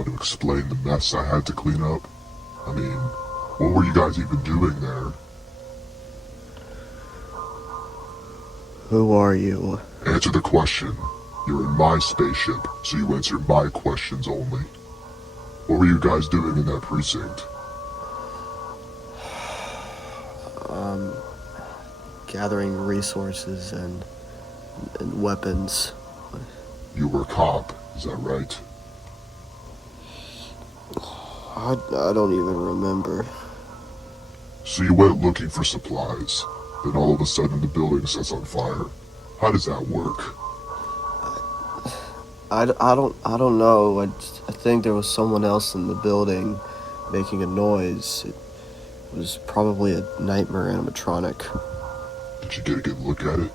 want to explain the mess I had to clean up? I mean, what were you guys even doing there? Who are you? Answer the question. You're in my spaceship, so you answer my questions only. What were you guys doing in that precinct? Gathering resources and weapons. You were a cop, is that right? I don't even remember. So you went looking for supplies, then all of a sudden the building sets on fire. How does that work? I don't know. I think there was someone else in the building making a noise. It was probably a nightmare animatronic. Did you get a good look at it?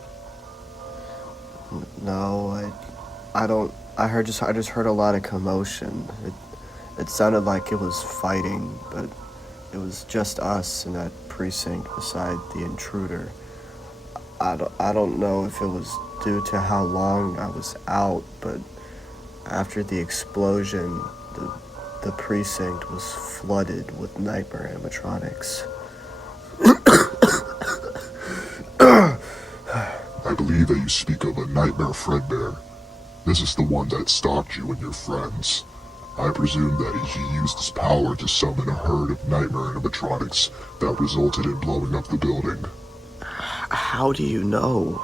No, I don't. I just heard a lot of commotion. It sounded like it was fighting, but it was just us in that precinct beside the intruder. I don't know if it was due to how long I was out, but after the explosion, the precinct was flooded with nightmare animatronics. I believe that you speak of a Nightmare Fredbear. This is the one that stalked you and your friends. I presume that he used his power to summon a herd of nightmare animatronics that resulted in blowing up the building. How do you know?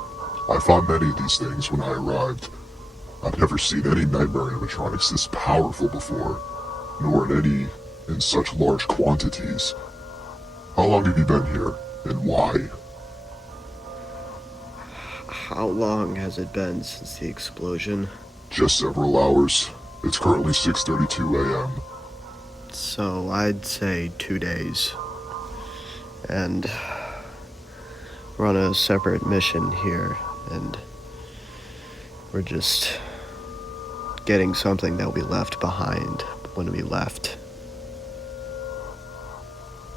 I found many of these things when I arrived. I've never seen any nightmare animatronics this powerful before, nor any in such large quantities. How long have you been here, and why? How long has it been since the explosion? Just several hours. It's currently 6:32 a.m. So I'd say 2 days. And we're on a separate mission here, and we're just getting something that we left behind when we left.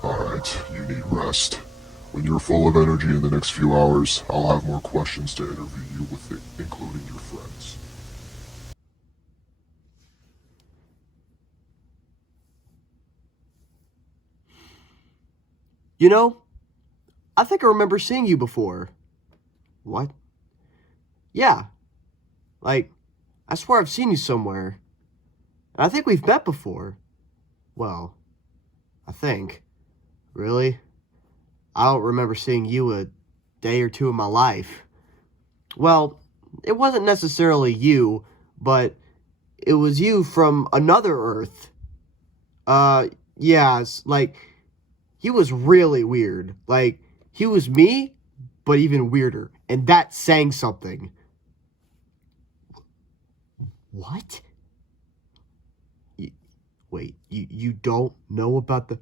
Alright, you need rest. When you're full of energy in the next few hours, I'll have more questions to interview you with, including your friends. You know, I think I remember seeing you before. What? Yeah. Like, I swear I've seen you somewhere. And I think we've met before. Well, I think. Really? I don't remember seeing you a day or two in my life. Well, it wasn't necessarily you, but it was you from another Earth. Yeah, it's like, he was really weird. Like, he was me, but even weirder. And that sang something. What? Wait, you don't know about the...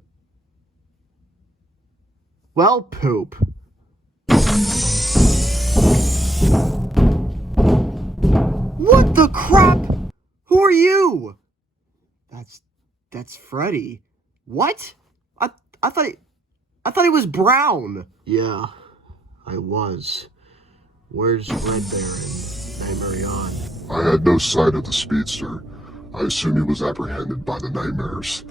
Well, poop. What the crap? Who are you? That's Freddy. What? I thought he was brown. Yeah, I was. Where's Red Baron? Nightmare on. I had no sight of the speedster. I assume he was apprehended by the nightmares.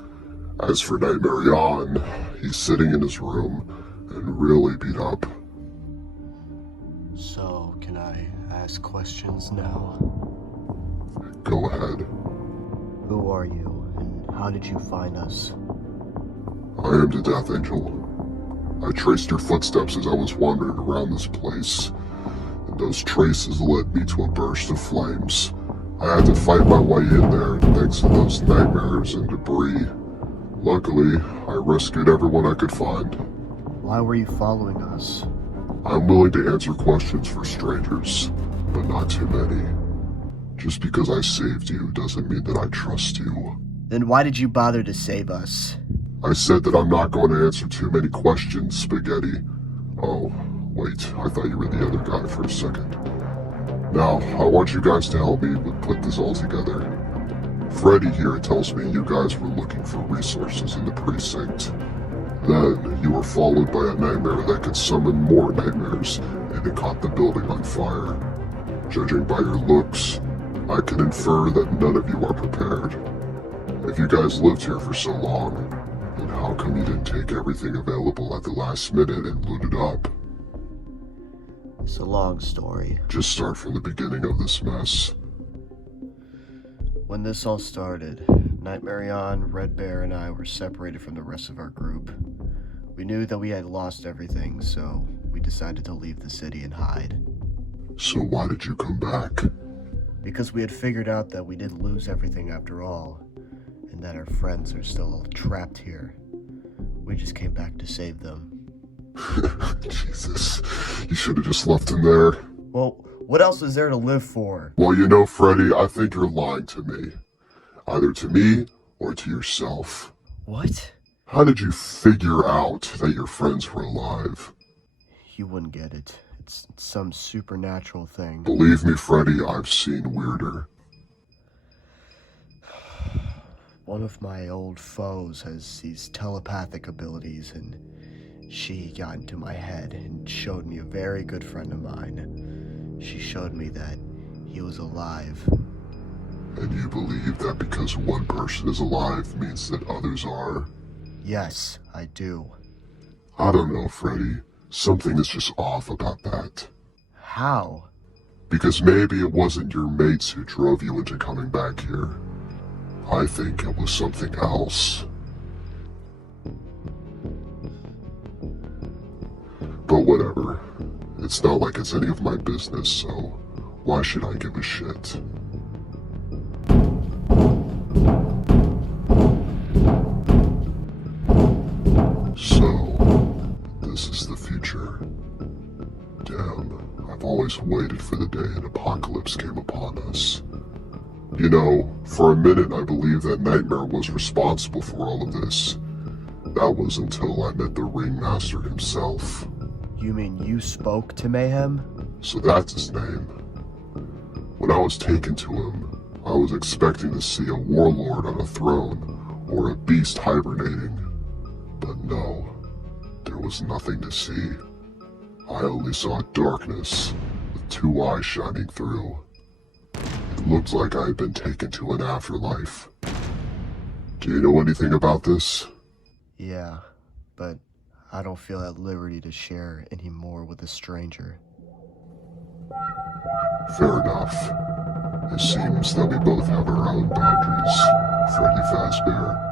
As for Nightmare on, he's sitting in his room and really beat up. So, can I ask questions now? Go ahead. Who are you, and how did you find us? I am the Death Angel. I traced your footsteps as I was wandering around this place, and those traces led me to a burst of flames. I had to fight my way in there thanks to those nightmares and debris. Luckily, I rescued everyone I could find. Why were you following us? I'm willing to answer questions for strangers, but not too many. Just because I saved you doesn't mean that I trust you. Then why did you bother to save us? I said that I'm not going to answer too many questions, Spaghetti. Oh, wait, I thought you were the other guy for a second. Now, I want you guys to help me put this all together. Freddy here tells me you guys were looking for resources in the precinct. Then, you were followed by a nightmare that could summon more nightmares, and it caught the building on fire. Judging by your looks, I can infer that none of you are prepared. If you guys lived here for so long, then how come you didn't take everything available at the last minute and loot it up? It's a long story. Just start from the beginning of this mess. When this all started, Nightmarion, Red Bear, and I were separated from the rest of our group. We knew that we had lost everything, so we decided to leave the city and hide. So why did you come back? Because we had figured out that we didn't lose everything after all, and that our friends are still trapped here. We just came back to save them. Jesus, you should have just left him there. Well, what else is there to live for? Well, you know, Freddy, I think you're lying to me. Either to me or to yourself. What? How did you figure out that your friends were alive? You wouldn't get it. It's some supernatural thing. Believe me, Freddy, I've seen weirder. One of my old foes has these telepathic abilities, and she got into my head and showed me a very good friend of mine. She showed me that he was alive. And you believe that because one person is alive means that others are? Yes, I do. I don't know, Freddy. Something is just off about that. How? Because maybe it wasn't your mates who drove you into coming back here. I think it was something else. But whatever. It's not like it's any of my business, so why should I give a shit? So, this is the future. Damn, I've always waited for the day an apocalypse came upon us. You know, for a minute I believed that Nightmare was responsible for all of this. That was until I met the Ringmaster himself. You mean you spoke to Mayhem? So that's his name. When I was taken to him, I was expecting to see a warlord on a throne, or a beast hibernating. But no, there was nothing to see. I only saw darkness, with two eyes shining through. It looked like I had been taken to an afterlife. Do you know anything about this? Yeah, but I don't feel at liberty to share any more with a stranger. Fair enough. It seems that we both have our own boundaries, Freddy Fazbear.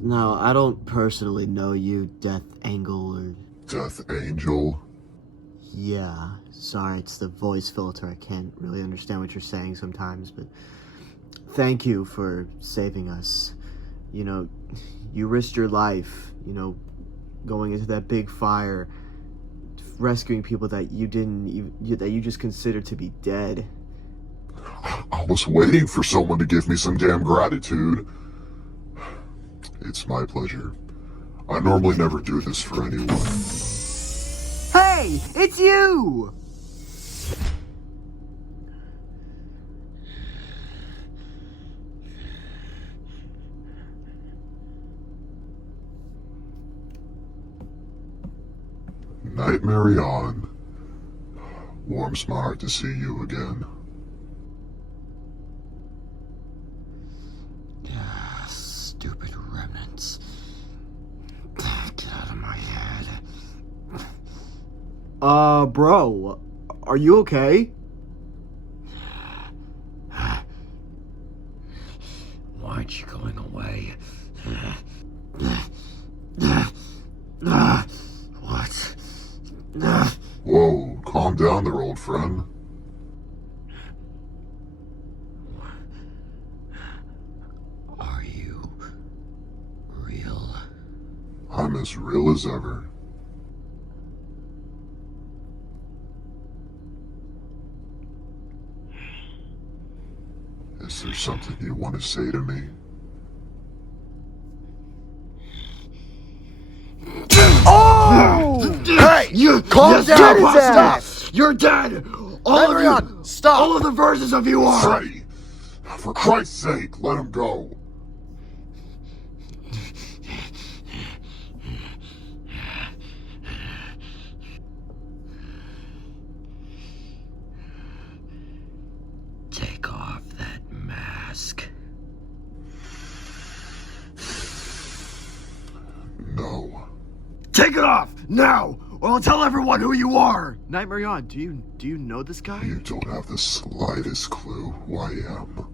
No, I don't personally know you, Death Angle, or... Death Angel? Yeah, sorry, it's the voice filter. I can't really understand what you're saying sometimes, but... Thank you for saving us. You know, you risked your life, you know, going into that big fire, rescuing people that you that you just considered to be dead. I was waiting for someone to give me some damn gratitude. It's my pleasure. I normally never do this for anyone. Hey, it's you! Nightmare on. Warms my heart to see you again. Stupid remnants. Get out of my head. Bro, are you okay? Why aren't you going away? What? Whoa, calm down there, old friend. Are you real? I'm as real as ever. Is there something you want to say to me? Oh! Hey! You calm down! Stop! You're dead! Stop! All of the versions of you are! Freddy! For Christ's sake, let him go. Take off that mask. No. Take it off! Now! Or I'll tell everyone who you are! Nightmare on, do you know this guy? You don't have the slightest clue who I am.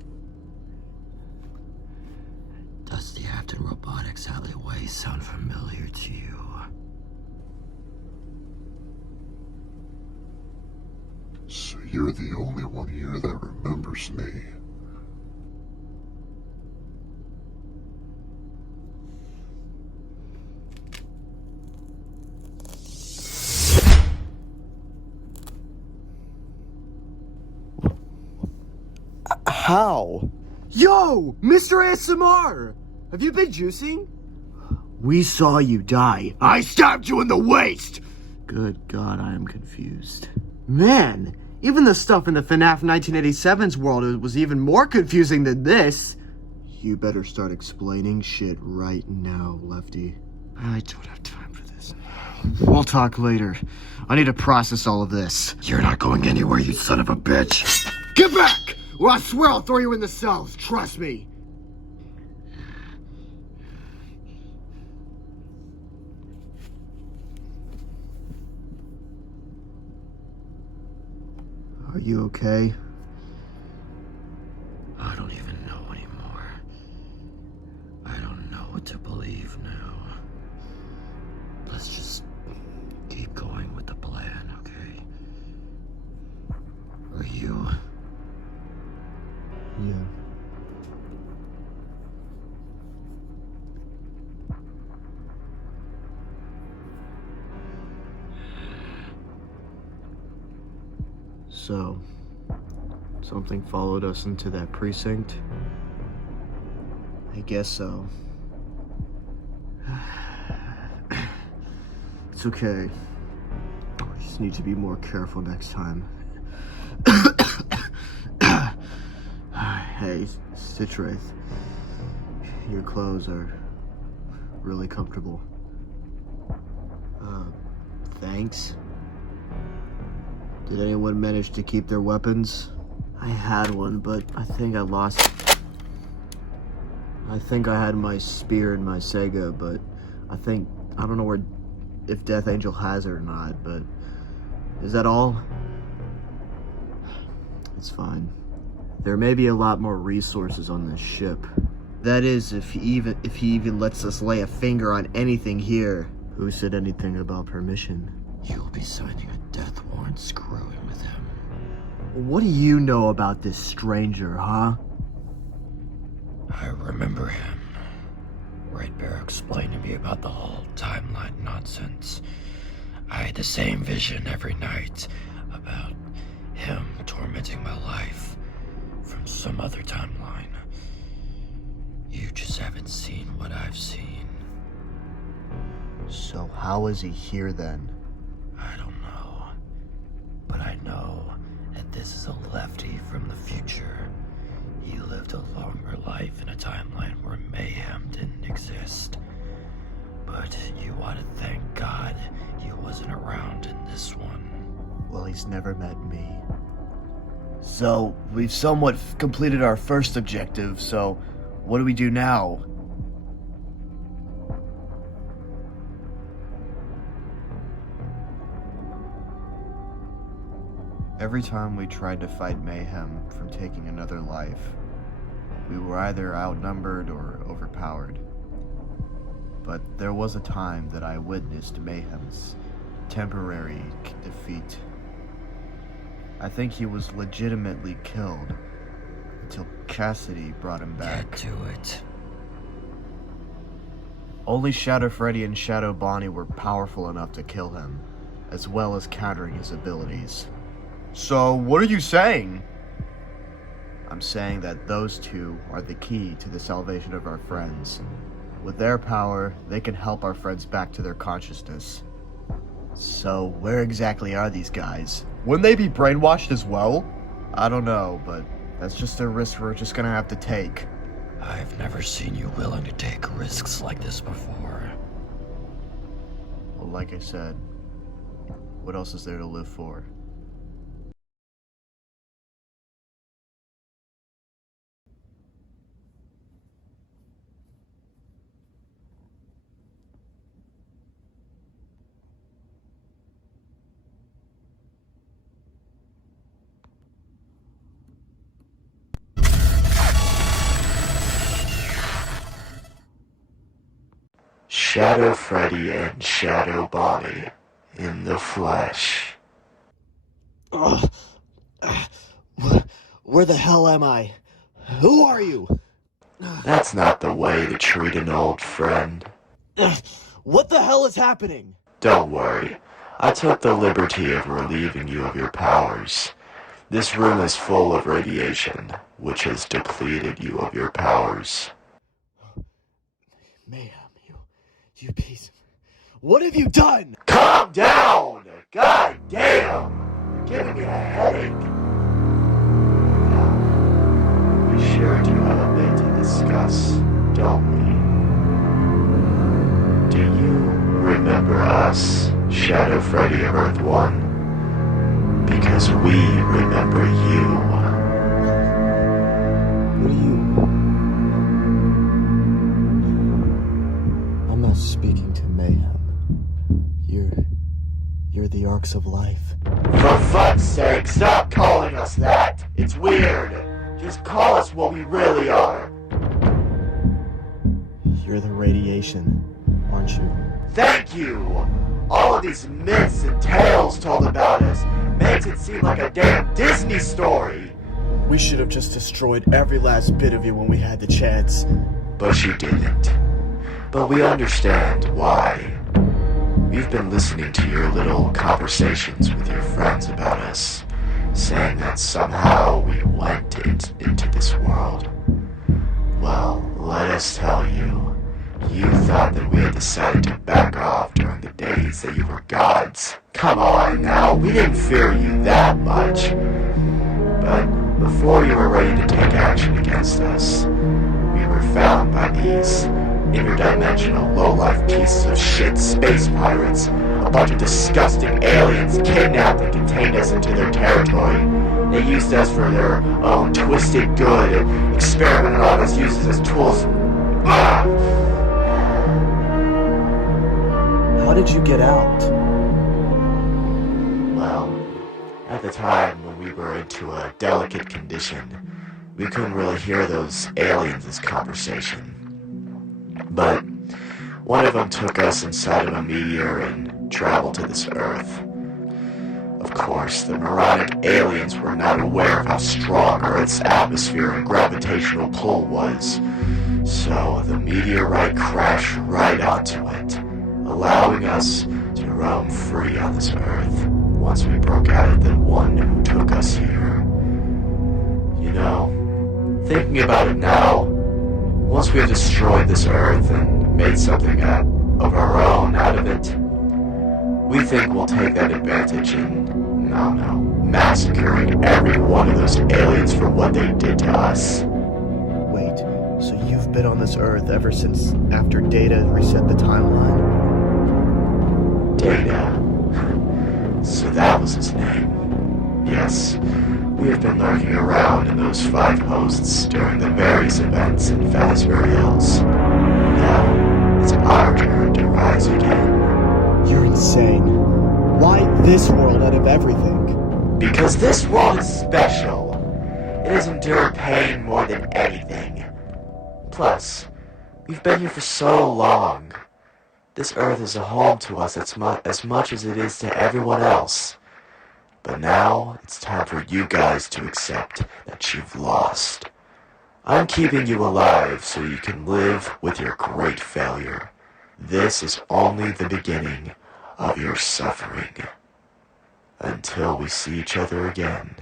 Does the Afton Robotics alleyway sound familiar to you? So you're the only one here that remembers me. How? Yo! Mr. ASMR! Have you been juicing? We saw you die. I stabbed you in the waist! Good God, I am confused. Man, even the stuff in the FNAF 1987's world was even more confusing than this. You better start explaining shit right now, Lefty. I don't have time for this. We'll talk later. I need to process all of this. You're not going anywhere, you son of a bitch. Get back! Or I swear I'll throw you in the cells. Trust me. Are you okay? I don't even know anymore. I don't know what to believe now. Let's just keep going with the plan, okay? Are you... Yeah. So, something followed us into that precinct? I guess so. It's okay. I just need to be more careful next time. Hey, Stitchwraith. Your clothes are really comfortable. Thanks. Did anyone manage to keep their weapons? I had one, but I think I lost it. I think I had my spear and my Sega, but I don't know if Death Angel has it or not, but is that all? It's fine. There may be a lot more resources on this ship. That is, if he even lets us lay a finger on anything here. Who said anything about permission? You'll be signing a death warrant screwing with him. What do you know about this stranger, huh? I remember him. Red Bear explained to me about the whole timeline nonsense. I had the same vision every night about him tormenting my life from some other timeline. You just haven't seen what I've seen. So how is he here then? I don't know. But I know that this is a lefty from the future. He lived a longer life in a timeline where mayhem didn't exist. But you ought to thank God he wasn't around in this one. Well, he's never met me. So, we've somewhat completed our first objective, so what do we do now? Every time we tried to fight Mayhem from taking another life, we were either outnumbered or overpowered. But there was a time that I witnessed Mayhem's temporary defeat. I think he was legitimately killed until Cassidy brought him back. Get to it. Only Shadow Freddy and Shadow Bonnie were powerful enough to kill him, as well as countering his abilities. So, what are you saying? I'm saying that those two are the key to the salvation of our friends. With their power, they can help our friends back to their consciousness. So, where exactly are these guys? Wouldn't they be brainwashed as well? I don't know, but that's just a risk we're just gonna have to take. I've never seen you willing to take risks like this before. Well, like I said, what else is there to live for? Shadow Freddy and Shadow Bonnie in the flesh. Where the hell am I? Who are you? That's not the way to treat an old friend. What the hell is happening? Don't worry, I took the liberty of relieving you of your powers. This room is full of radiation, which has depleted you of your powers. Mayhem, you piece. What have you done? Calm down! God damn! You're giving me a headache. Now, we sure do have a bit to discuss, don't we? Do you remember us, Shadow Freddy of Earth 1? Because we remember you. What are you? I'm not speaking to Mayhem. You're the Arcs of Life. For fuck's sake, stop calling us that! It's weird! Just call us what we really are! You're the radiation, aren't you? Thank you! All of these myths and tales told about us makes it seem like a damn Disney story! We should have just destroyed every last bit of you when we had the chance. But you didn't. But we understand why. We've been listening to your little conversations with your friends about us, saying that somehow we went into this world. Well, let us tell you, you thought that we had decided to back off during the days that you were gods. Come on now, we didn't fear you that much. But before you were ready to take action against us, we were found by these interdimensional low-life pieces of shit space pirates. A bunch of disgusting aliens kidnapped and contained us into their territory. They used us for their own twisted good, experimented on us, used us as tools. How did you get out? Well, at the time when we were into a delicate condition, we couldn't really hear those aliens' conversation. But one of them took us inside of a meteor and traveled to this Earth. Of course, the moronic aliens were not aware of how strong Earth's atmosphere and gravitational pull was, so the meteorite crashed right onto it, allowing us to roam free on this Earth once we broke out of the one who took us here. You know, thinking about it now, once we have destroyed this Earth and made something of our own out of it, we think we'll take that advantage in, massacring every one of those aliens for what they did to us. Wait, so you've been on this Earth ever since after Data reset the timeline? Data. So that was his name. Yes, we have been lurking around in those 5 hosts during the various events in Fazbear Hills. Now, it's our turn to rise again. You're insane. Why this world out of everything? Because this world is special. It has endured pain more than anything. Plus, we've been here for so long. This Earth is a home to us as much as it is to everyone else. But now, it's time for you guys to accept that you've lost. I'm keeping you alive so you can live with your great failure. This is only the beginning of your suffering. Until we see each other again.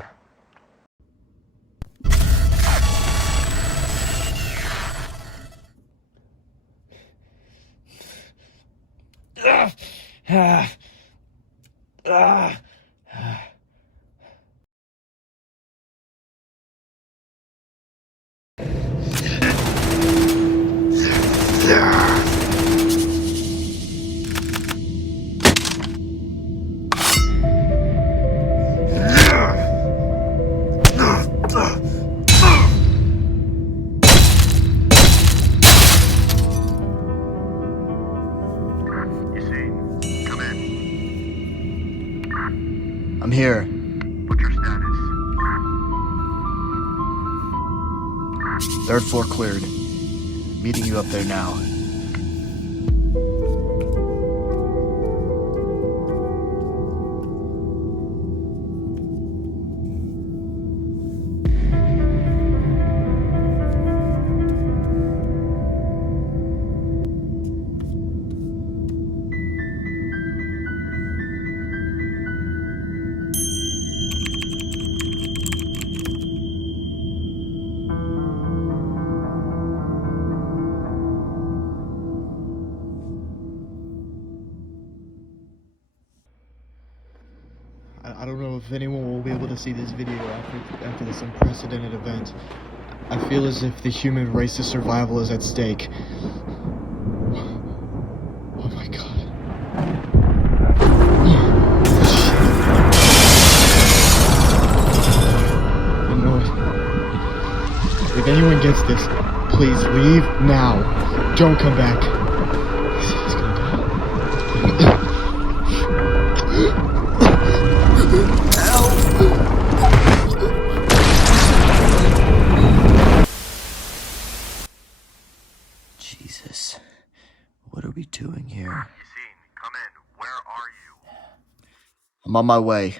I'm here. What's your status? 3rd floor cleared. Meeting you up there now. I don't know if anyone will be able to see this video after this unprecedented event. I feel as if the human race's survival is at stake. Oh my god. I know it. If anyone gets this, please leave now. Don't come back. He's gonna die. Jesus, what are we doing here? Yassine, come in. Where are you? I'm on my way.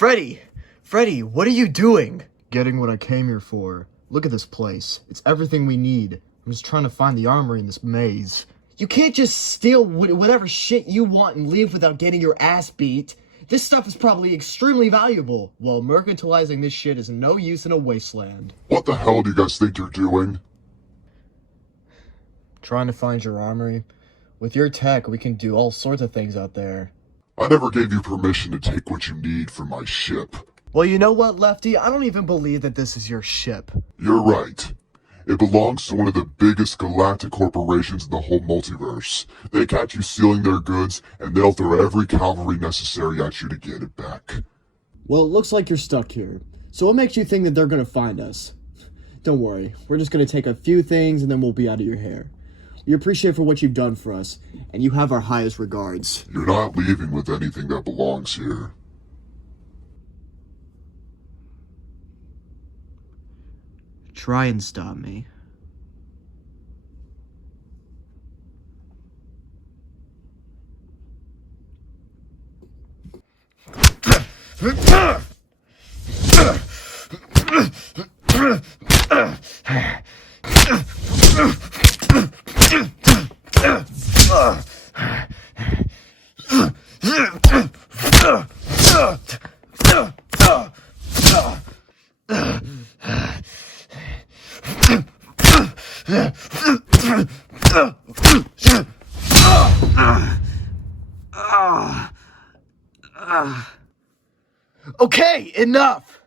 Freddy! Freddy, what are you doing? Getting what I came here for. Look at this place. It's everything we need. I'm just trying to find the armory in this maze. You can't just steal whatever shit you want and leave without getting your ass beat. This stuff is probably extremely valuable, while mercantilizing this shit is no use in a wasteland. What the hell do you guys think you're doing? Trying to find your armory. With your tech, we can do all sorts of things out there. I never gave you permission to take what you need from my ship. Well, you know what, Lefty? I don't even believe that this is your ship. You're right. It belongs to one of the biggest galactic corporations in the whole multiverse. They catch you stealing their goods, and they'll throw every cavalry necessary at you to get it back. Well, it looks like you're stuck here. So what makes you think that they're gonna find us? Don't worry, we're just gonna take a few things and then we'll be out of your hair. We appreciate for what you've done for us, and you have our highest regards. You're not leaving with anything that belongs here. Try and stop me. Okay, enough!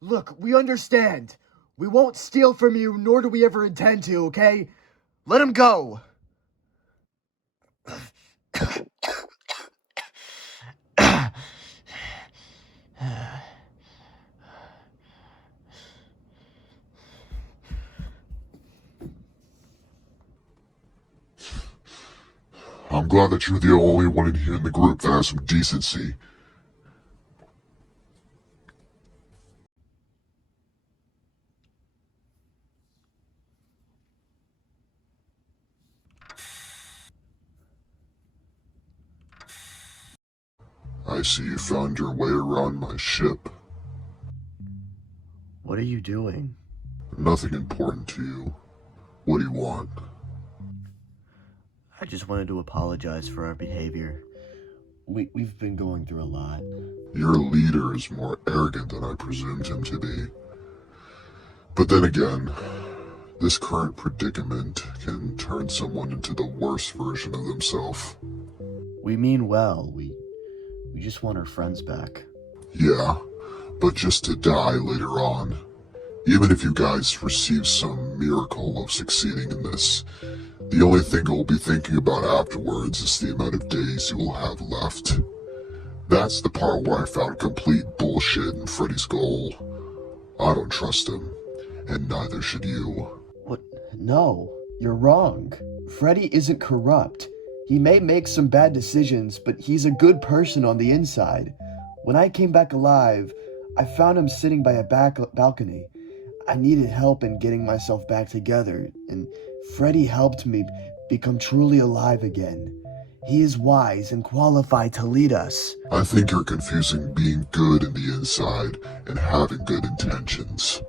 Look, we understand. We won't steal from you, nor do we ever intend to, okay? Let him go! I'm glad that you're the only one in here in the group that has some decency. I see you found your way around my ship. What are you doing? Nothing important to you. What do you want? I just wanted to apologize for our behavior. We've been going through a lot. Your leader is more arrogant than I presumed him to be. But then again, this current predicament can turn someone into the worst version of themselves. We mean well. We just want our friends back. Yeah, but just to die later on. Even if you guys receive some miracle of succeeding in this, the only thing you'll be thinking about afterwards is the amount of days you will have left. That's the part where I found complete bullshit in Freddy's goal. I don't trust him, and neither should you. What? No, you're wrong. Freddy isn't corrupt. He may make some bad decisions, but he's a good person on the inside. When I came back alive, I found him sitting by a balcony. I needed help in getting myself back together, and Freddy helped me become truly alive again. He is wise and qualified to lead us. I think you're confusing being good in the inside and having good intentions.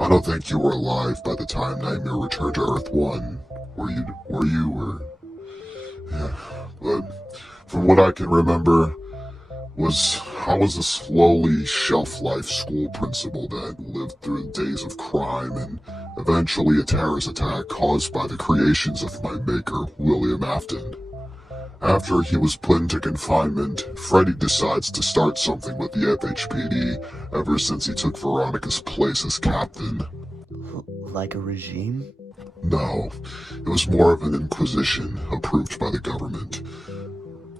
I don't think you were alive by the time Nightmare returned to Earth 1. Were you? Yeah, but from what I can remember, I was a slowly shelf-life school principal that lived through the days of crime and eventually a terrorist attack caused by the creations of my maker, William Afton. After he was put into confinement, Freddy decides to start something with the FHPD ever since he took Veronica's place as captain. Like a regime? No, it was more of an inquisition approved by the government.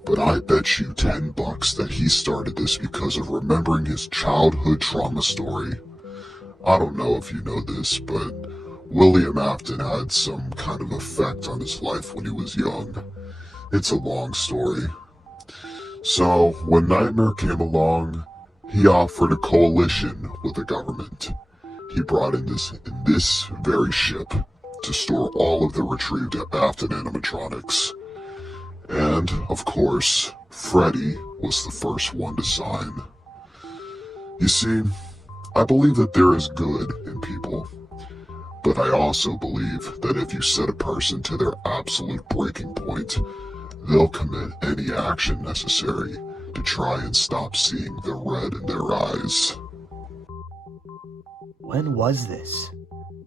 But I bet you $10 that he started this because of remembering his childhood trauma story. I don't know if you know this, but William Afton had some kind of effect on his life when he was young. It's a long story. So, when Nightmare came along, he offered a coalition with the government. He brought in this very ship to store all of the retrieved Afton animatronics. And, of course, Freddy was the first one to sign. You see, I believe that there is good in people, but I also believe that if you set a person to their absolute breaking point, they'll commit any action necessary to try and stop seeing the red in their eyes. When was this?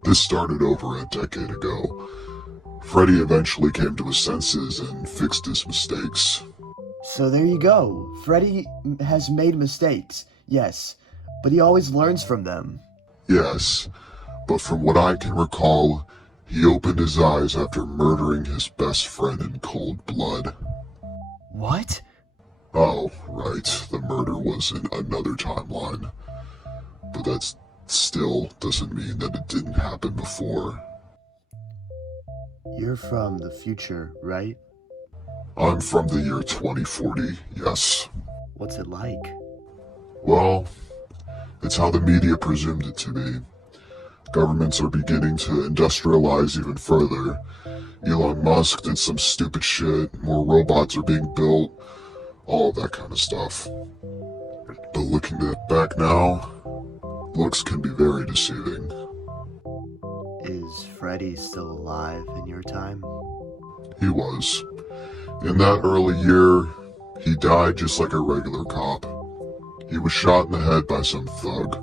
This started over a decade ago. Freddy eventually came to his senses and fixed his mistakes. So there you go. Freddy has made mistakes, yes, but he always learns from them. Yes, but from what I can recall, he opened his eyes after murdering his best friend in cold blood. What? Oh, right, the murder was in another timeline. But that still doesn't mean that it didn't happen before. You're from the future, right? I'm from the year 2040, yes. What's it like? Well, it's how the media presumed it to be. Governments are beginning to industrialize even further. Elon Musk did some stupid shit, more robots are being built, all of that kind of stuff. But looking back now, looks can be very deceiving. Is Freddy still alive in your time? He was. In that early year, he died just like a regular cop. He was shot in the head by some thug.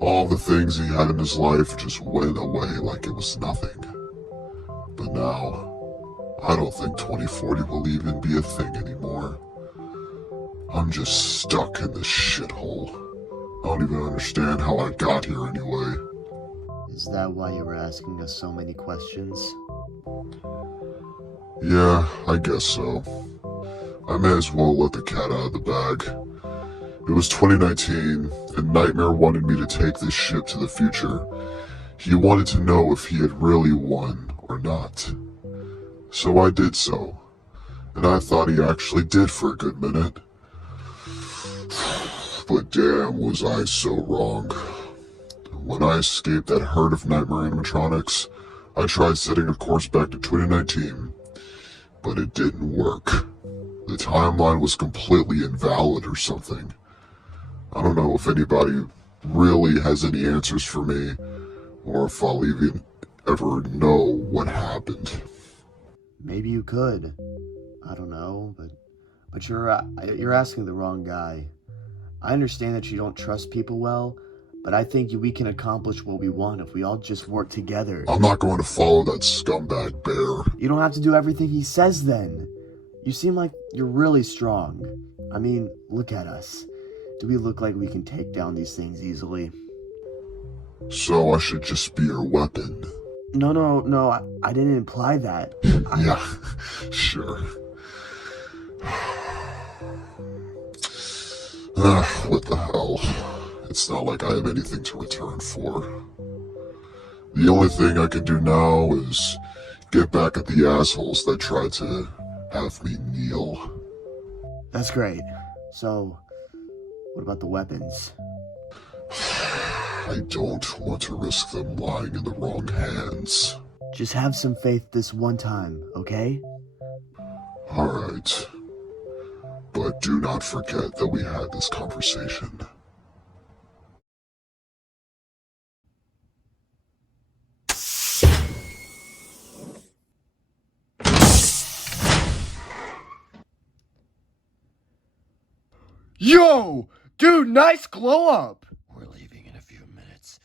All the things he had in his life just went away like it was nothing. But now, I don't think 2040 will even be a thing anymore. I'm just stuck in this shithole. I don't even understand how I got here anyway. Is that why you were asking us so many questions? Yeah, I guess so. I may as well let the cat out of the bag. It was 2019, and Nightmare wanted me to take this ship to the future. He wanted to know if he had really won or not. So I did so. And I thought he actually did for a good minute. But damn, was I so wrong. When I escaped that herd of nightmare animatronics, I tried setting a course back to 2019, but it didn't work. The timeline was completely invalid or something. I don't know if anybody really has any answers for me, or if I'll even ever know what happened. Maybe you could. I don't know, but you're asking the wrong guy. I understand that you don't trust people well, but I think we can accomplish what we want if we all just work together. I'm not going to follow that scumbag bear. You don't have to do everything he says then. You seem like you're really strong. I mean, look at us. Do we look like we can take down these things easily? So I should just be your weapon. No, I didn't imply that. Yeah, sure. What the hell? It's not like I have anything to return for. The only thing I can do now is get back at the assholes that tried to have me kneel. That's great. So, what about the weapons? I don't want to risk them lying in the wrong hands. Just have some faith this one time, okay? Alright. But do not forget that we had this conversation. Yo! Dude, nice glow up! We're leaving in a few minutes.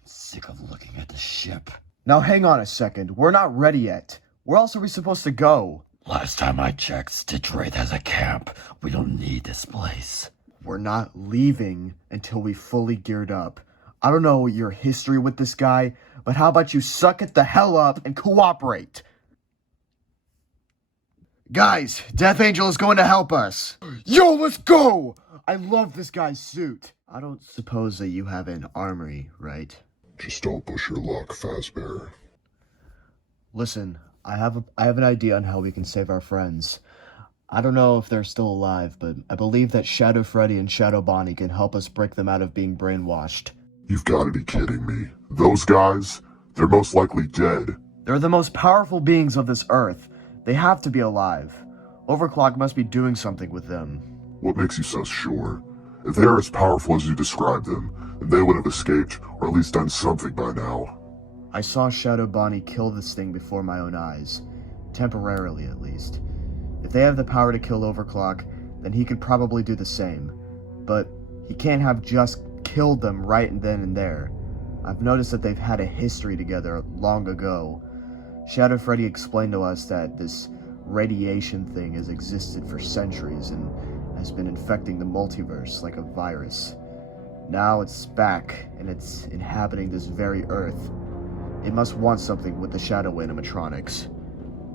I'm sick of looking at the ship. Now hang on a second, we're not ready yet. Where else are we supposed to go? Last time I checked, Stitch Wraith has a camp. We don't need this place. We're not leaving until we fully geared up. I don't know your history with this guy, but how about you suck it the hell up and cooperate? Guys, Death Angel is going to help us. Yo, let's go! I love this guy's suit. I don't suppose that you have an armory, right? Just don't push your luck, Fazbear. Listen, I have an idea on how we can save our friends. I don't know if they're still alive, but I believe that Shadow Freddy and Shadow Bonnie can help us break them out of being brainwashed. You've got to be kidding me. Those guys, they're most likely dead. They're the most powerful beings of this earth. They have to be alive. Overclock must be doing something with them. What makes you so sure? If they are as powerful as you described them, then they would have escaped, or at least done something by now. I saw Shadow Bonnie kill this thing before my own eyes. Temporarily, at least. If they have the power to kill Overclock, then he could probably do the same. But he can't have just killed them right then and there. I've noticed that they've had a history together long ago. Shadow Freddy explained to us that this radiation thing has existed for centuries and has been infecting the multiverse like a virus. Now it's back, and it's inhabiting this very Earth. It must want something with the Shadow animatronics.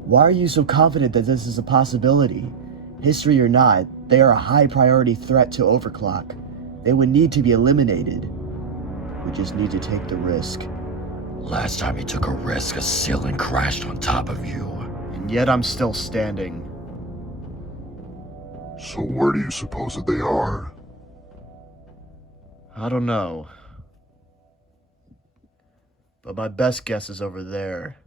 Why are you so confident that this is a possibility? History or not, they are a high priority threat to Overclock. They would need to be eliminated. We just need to take the risk. Last time you took a risk, a ceiling crashed on top of you. And yet I'm still standing. So where do you suppose that they are? I don't know. But my best guess is over there.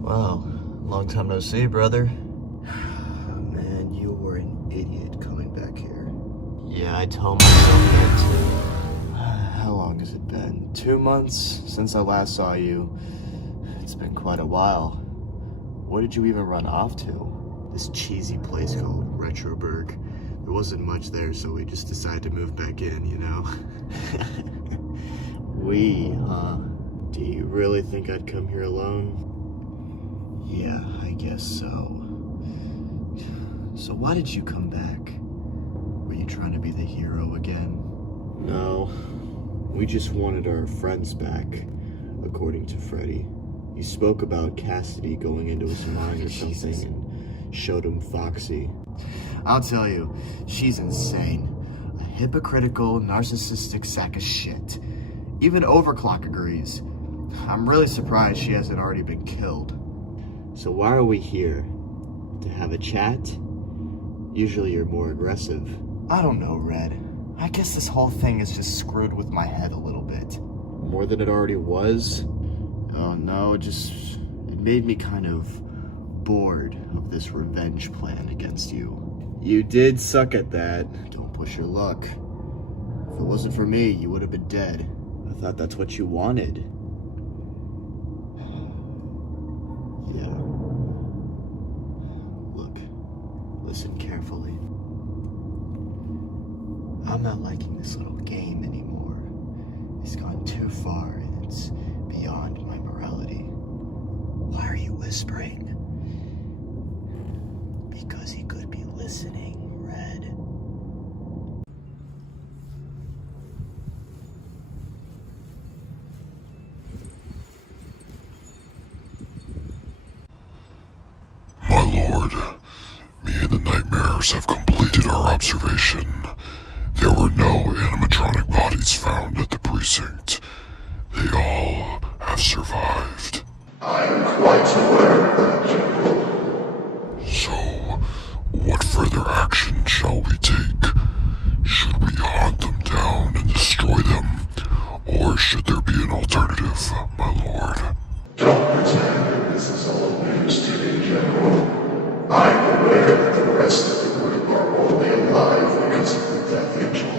Wow, long time no see, brother. Man, you were an idiot coming back here. Yeah, I tell myself that too. How long has it been? 2 months since I last saw you. It's been quite a while. Where did you even run off to? This cheesy place called Retroburg. There wasn't much there, so we just decided to move back in, you know? Huh? Do you really think I'd come here alone? Yeah, I guess so. So why did you come back? Were you trying to be the hero again? No, we just wanted our friends back, according to Freddy. He spoke about Cassidy going into his mind or something and showed him Foxy. I'll tell you, she's insane. A hypocritical, narcissistic sack of shit. Even Overclock agrees. I'm really surprised she hasn't already been killed. So why are we here? To have a chat? Usually you're more aggressive. I don't know, Red. I guess this whole thing is just screwed with my head a little bit. More than it already was? Oh no, it made me kind of bored of this revenge plan against you. You did suck at that. Don't push your luck. If it wasn't for me, you would have been dead. I thought that's what you wanted. Yeah. Look, listen carefully. I'm not liking this little game anymore. It's gone too far and it's beyond my morality. Why are you whispering? Because he could be listening, Red. My lord, me and the nightmares have completed our observation. There were no animatronic bodies found at the precinct. They all have survived. I am quite aware of that, General. So, what further action shall we take? Should we hunt them down and destroy them? Or should there be an alternative, my lord? Don't pretend that this is all news to me, General. I'm aware that the rest of the group are only alive because of the Death Angel,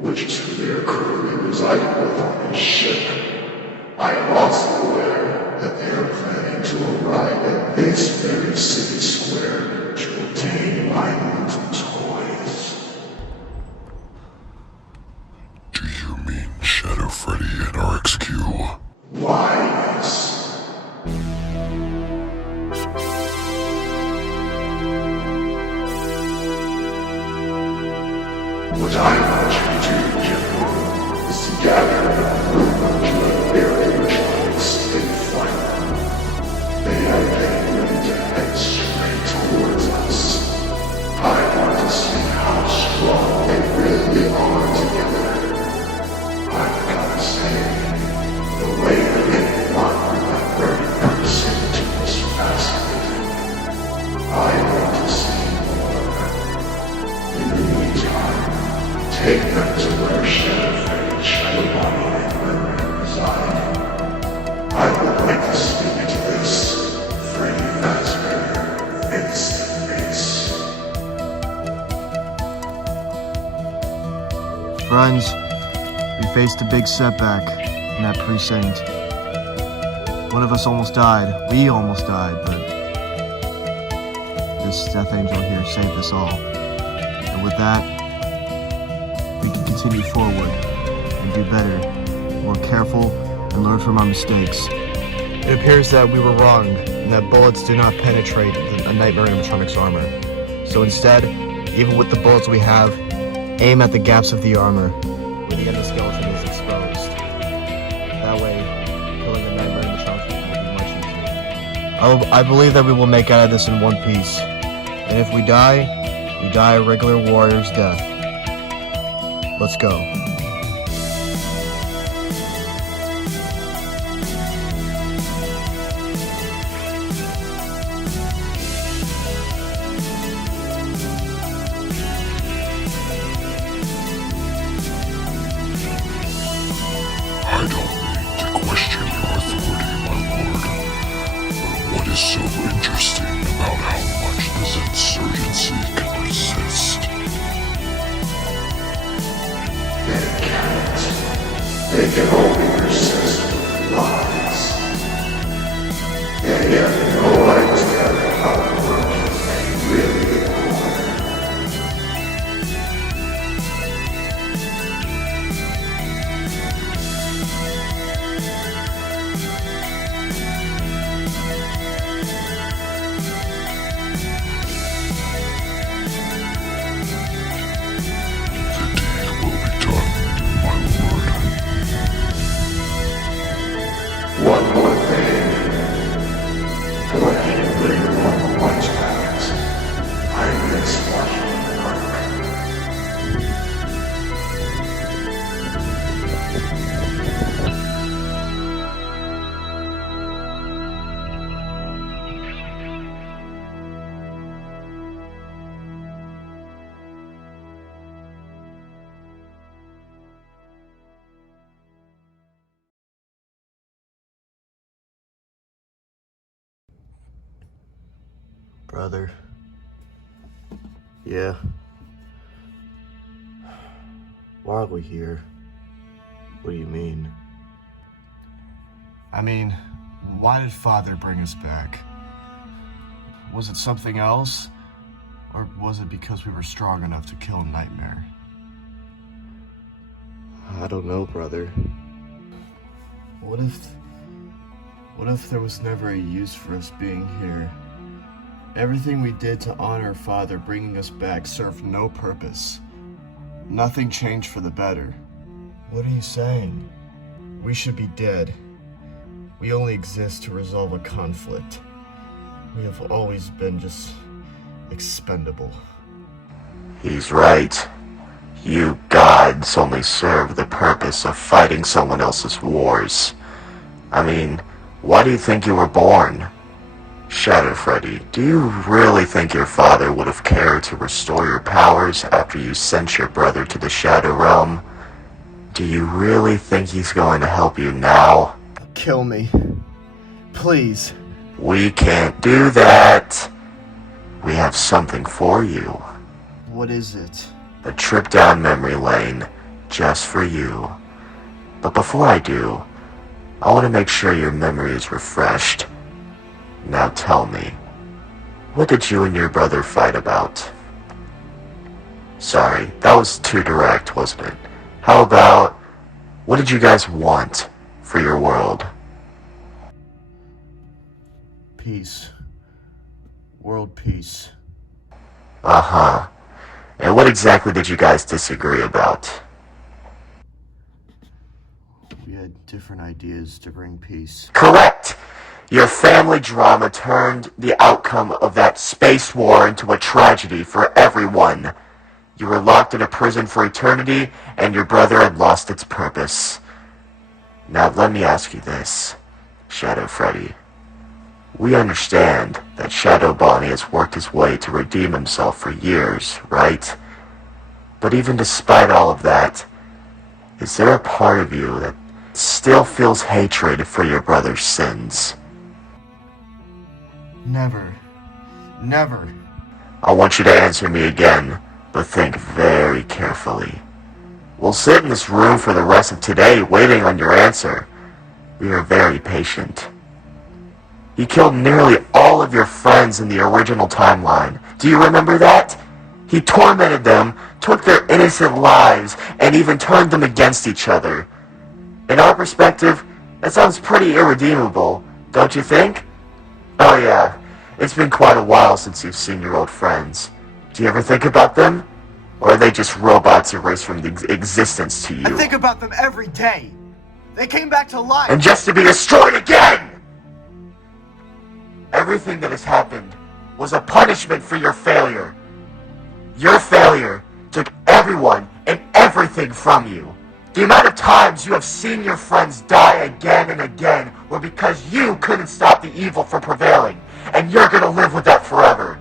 which is who they are currently residing with on his ship. I am also aware that they are planning to arrive at this very city square to obtain my little toys. Do you mean Shadow Freddy and RXQ? Why, yes. What I want you to do, General, is to gather a group of air animatronics and fight them. They are getting ready to head straight towards us. I want to see how strong they really are together. I've gotta say, the way that they wander that very person to was fascinating. Friends, we faced a big setback in that precinct. One of us almost died. We almost died, but this Death Angel here saved us all. And with that, we can continue forward and do better, more careful, and learn from our mistakes. It appears that we were wrong, and that bullets do not penetrate a Nightmare animatronics armor. So instead, even with the bullets we have, aim at the gaps of the armor, where the endoskeleton is exposed. That way, killing a Nightmare animatronics will be much easier. I believe that we will make out of this in one piece. And if we die a regular warrior's death. Let's go. I don't mean to question your authority, my lord, but what is so interesting about how much this insurgency can resist? They can't. They can only resist with lies. They have no idea how the world can really are. One more thing. Before I can bring the one watch back, I miss watching you work. Brother. Yeah. Why are we here? What do you mean? I mean, why did Father bring us back? Was it something else? Or was it because we were strong enough to kill Nightmare? I don't know, brother. What if there was never a use for us being here? Everything we did to honor Father bringing us back served no purpose. Nothing changed for the better. What are you saying? We should be dead. We only exist to resolve a conflict. We have always been just expendable. He's right. You gods only serve the purpose of fighting someone else's wars. I mean, why do you think you were born? Shadow Freddy, do you really think your father would have cared to restore your powers after you sent your brother to the Shadow Realm? Do you really think he's going to help you now? Kill me. Please. We can't do that. We have something for you. What is it? A trip down memory lane, just for you. But before I do, I want to make sure your memory is refreshed. Now tell me, what did you and your brother fight about? Sorry, that was too direct, wasn't it? How about, what did you guys want for your world? Peace. World peace. Uh-huh. And what exactly did you guys disagree about? We had different ideas to bring peace. Correct! Your family drama turned the outcome of that space war into a tragedy for everyone. You were locked in a prison for eternity, and your brother had lost its purpose. Now let me ask you this, Shadow Freddy. We understand that Shadow Bonnie has worked his way to redeem himself for years, right? But even despite all of that, is there a part of you that still feels hatred for your brother's sins? Never. Never. I want you to answer me again, but think very carefully. We'll sit in this room for the rest of today waiting on your answer. We are very patient. You killed nearly all of your friends in the original timeline. Do you remember that? He tormented them, took their innocent lives, and even turned them against each other. In our perspective, that sounds pretty irredeemable, don't you think? Oh yeah, it's been quite a while since you've seen your old friends. Do you ever think about them? Or are they just robots erased from existence to you? I think about them every day. They came back to life. And just to be destroyed again! Everything that has happened was a punishment for your failure. Your failure took everyone and everything from you. The amount of times you have seen your friends die again and again were because you couldn't stop the evil from prevailing, and you're gonna live with that forever.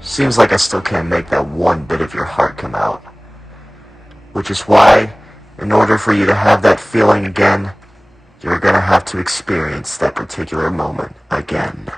Seems like I still can't make that one bit of your heart come out. Which is why, in order for you to have that feeling again, you're gonna have to experience that particular moment again.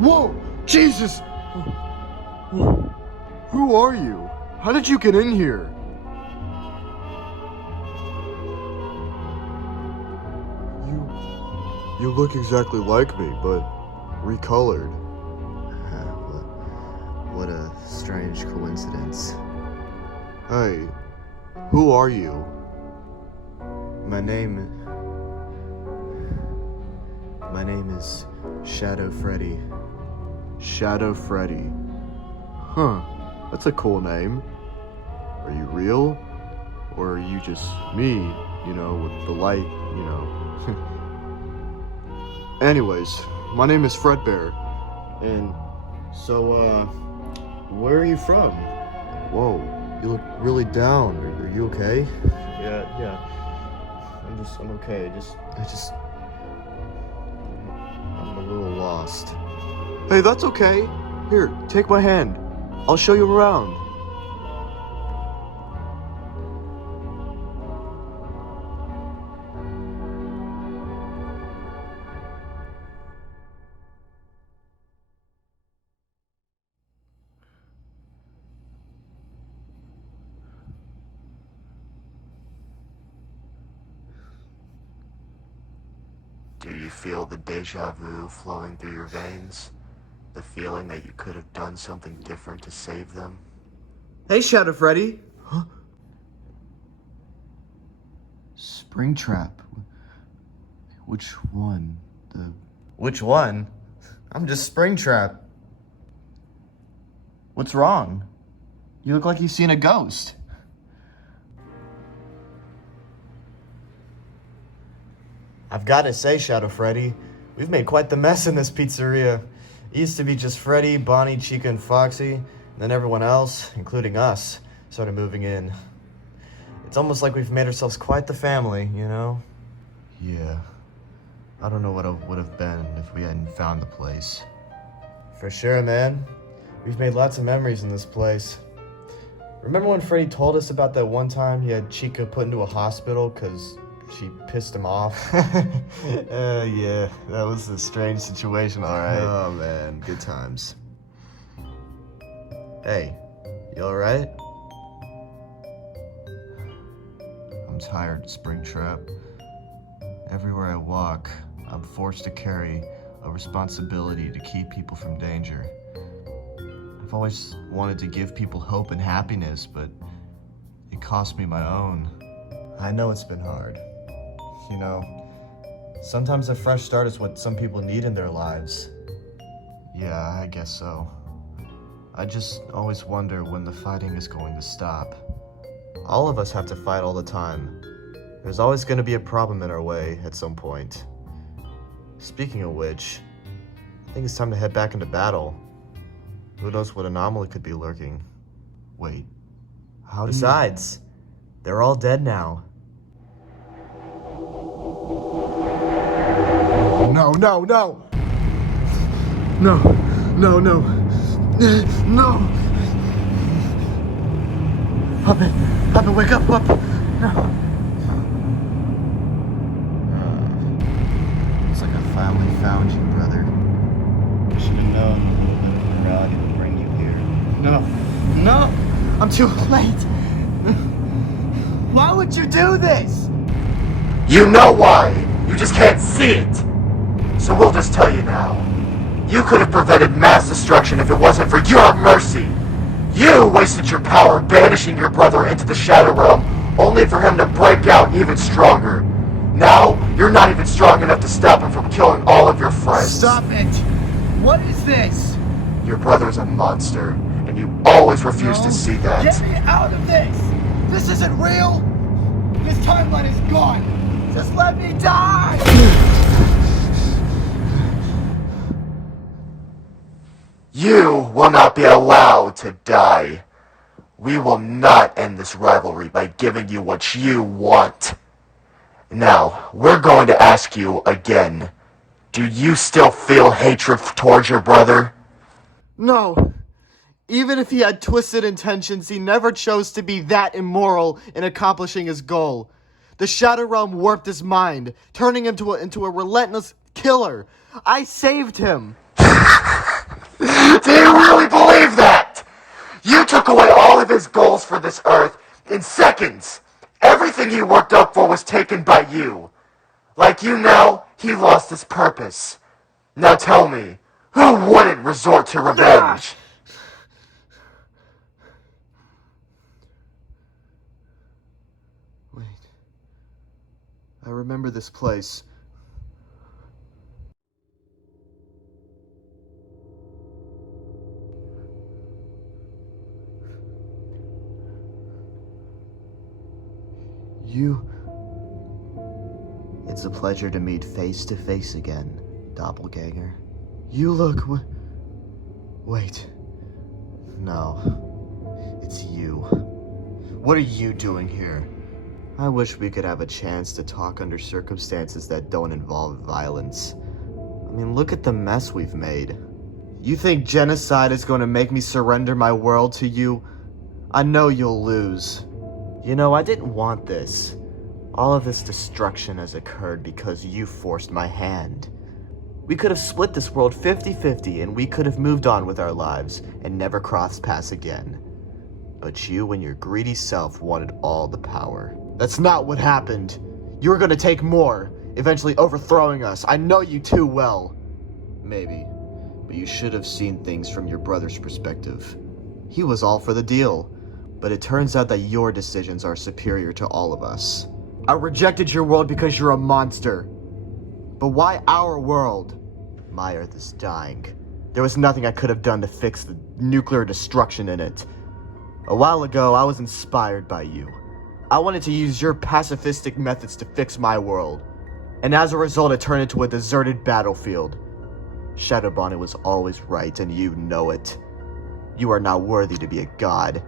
Whoa! Jesus! Who are you? How did you get in here? You look exactly like me, but recolored. What a strange coincidence. Hey, who are you? My name is Shadow Freddy. Shadow Freddy. Huh, that's a cool name. Are you real? Or are you just me, with the light, Anyways, my name is Fredbear. And so, where are you from? Whoa, you look really down. Are you okay? Yeah. I'm okay. I'm a little lost. Hey, that's okay. Here, take my hand. I'll show you around. Do you feel the deja vu flowing through your veins? The feeling that you could have done something different to save them? Hey, Shadow Freddy. Huh? Springtrap. Which one? Which one? I'm just Springtrap. What's wrong? You look like you've seen a ghost. I've got to say, Shadow Freddy, we've made quite the mess in this pizzeria. It used to be just Freddy, Bonnie, Chica, and Foxy, and then everyone else, including us, started moving in. It's almost like we've made ourselves quite the family, Yeah. I don't know what it would have been if we hadn't found the place. For sure, man. We've made lots of memories in this place. Remember when Freddy told us about that one time he had Chica put into a hospital because she pissed him off? Yeah, that was a strange situation, alright. Oh, man, good times. Hey, you alright? I'm tired, Springtrap. Everywhere I walk, I'm forced to carry a responsibility to keep people from danger. I've always wanted to give people hope and happiness, but it cost me my own. I know it's been hard. Sometimes a fresh start is what some people need in their lives. Yeah, I guess so. I just always wonder when the fighting is going to stop. All of us have to fight all the time. There's always going to be a problem in our way at some point. Speaking of which, I think it's time to head back into battle. Who knows what anomaly could be lurking? Wait, how do Besides, they're all dead now. No, no, no! No, no, no. No! Puppet, wake up, Puppet! No. Looks like I finally found you, brother. You should have known a little bit of morality would bring you here. No, no! I'm too late! Why would you do this? You know why! You just can't see it! So we'll just tell you now. You could have prevented mass destruction if it wasn't for your mercy! You wasted your power banishing your brother into the Shadow Realm, only for him to break out even stronger. Now, you're not even strong enough to stop him from killing all of your friends. Stop it! What is this? Your brother's a monster, and you always refuse to see that. Get me out of this! This isn't real! This timeline is gone! Just let me die! You will not be allowed to die. We will not end this rivalry by giving you what you want. Now, we're going to ask you again. Do you still feel hatred towards your brother? No. Even if he had twisted intentions, he never chose to be that immoral in accomplishing his goal. The Shadow Realm warped his mind, turning him into a relentless killer. I saved him. Do you really believe that? You took away all of his goals for this Earth in seconds. Everything he worked up for was taken by you. Like you now, he lost his purpose. Now tell me, who wouldn't resort to revenge? Wait. I remember this place. You... It's a pleasure to meet face to face again, doppelganger. You look... Wait. No. It's you. What are you doing here? I wish we could have a chance to talk under circumstances that don't involve violence. I mean, look at the mess we've made. You think genocide is going to make me surrender my world to you? I know you'll lose. You know, I didn't want this. All of this destruction has occurred because you forced my hand. We could have split this world 50-50 and we could have moved on with our lives and never crossed paths again. But you and your greedy self wanted all the power. That's not what happened. You were gonna take more, eventually overthrowing us. I know you too well. Maybe, but you should have seen things from your brother's perspective. He was all for the deal. But it turns out that your decisions are superior to all of us. I rejected your world because you're a monster. But why our world? My Earth is dying. There was nothing I could have done to fix the nuclear destruction in it. A while ago, I was inspired by you. I wanted to use your pacifistic methods to fix my world. And as a result, it turned into a deserted battlefield. Shadow Bonnet was always right, and you know it. You are not worthy to be a god.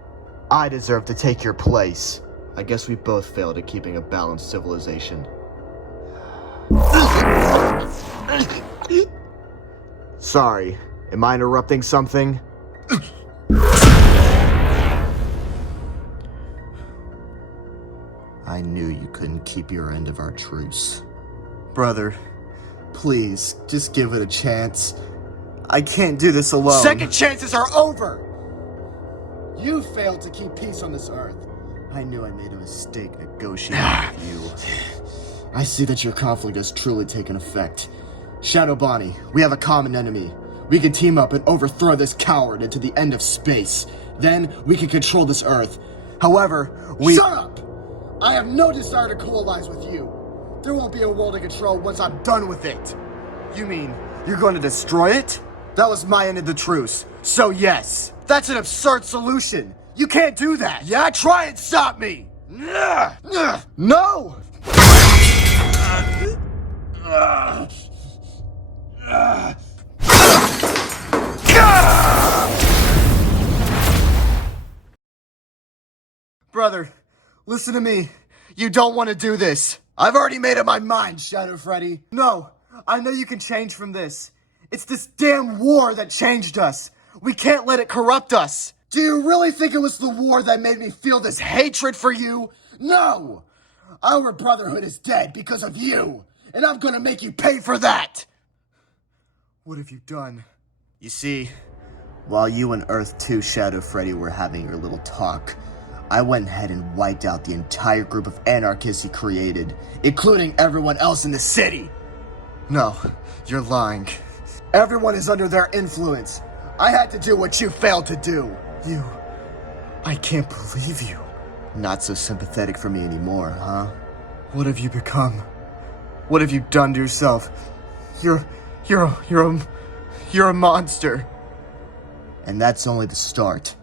I deserve to take your place. I guess we both failed at keeping a balanced civilization. Sorry, am I interrupting something? I knew you couldn't keep your end of our truce. Brother, please, just give it a chance. I can't do this alone. Second chances are over! You failed to keep peace on this earth. I knew I made a mistake negotiating with you. I see that your conflict has truly taken effect. Shadow Bonnie, we have a common enemy. We can team up and overthrow this coward into the end of space. Then, we can control this earth. However, we— Shut up! I have no desire to coalesce with you. There won't be a world to control once I'm done with it. You mean, you're going to destroy it? That was my end of the truce. So yes, that's an absurd solution. You can't do that! Yeah, try and stop me! No! Brother, listen to me. You don't want to do this. I've already made up my mind, Shadow Freddy. No, I know you can change from this. It's this damn war that changed us. We can't let it corrupt us. Do you really think it was the war that made me feel this hatred for you? No! Our brotherhood is dead because of you, and I'm gonna make you pay for that! What have you done? You see, while you and Earth 2 Shadow Freddy were having your little talk, I went ahead and wiped out the entire group of anarchists he created, including everyone else in the city. No, you're lying. Everyone is under their influence. I had to do what you failed to do. I can't believe you. Not so sympathetic for me anymore, huh? What have you become? What have you done to yourself? You're a monster. And that's only the start.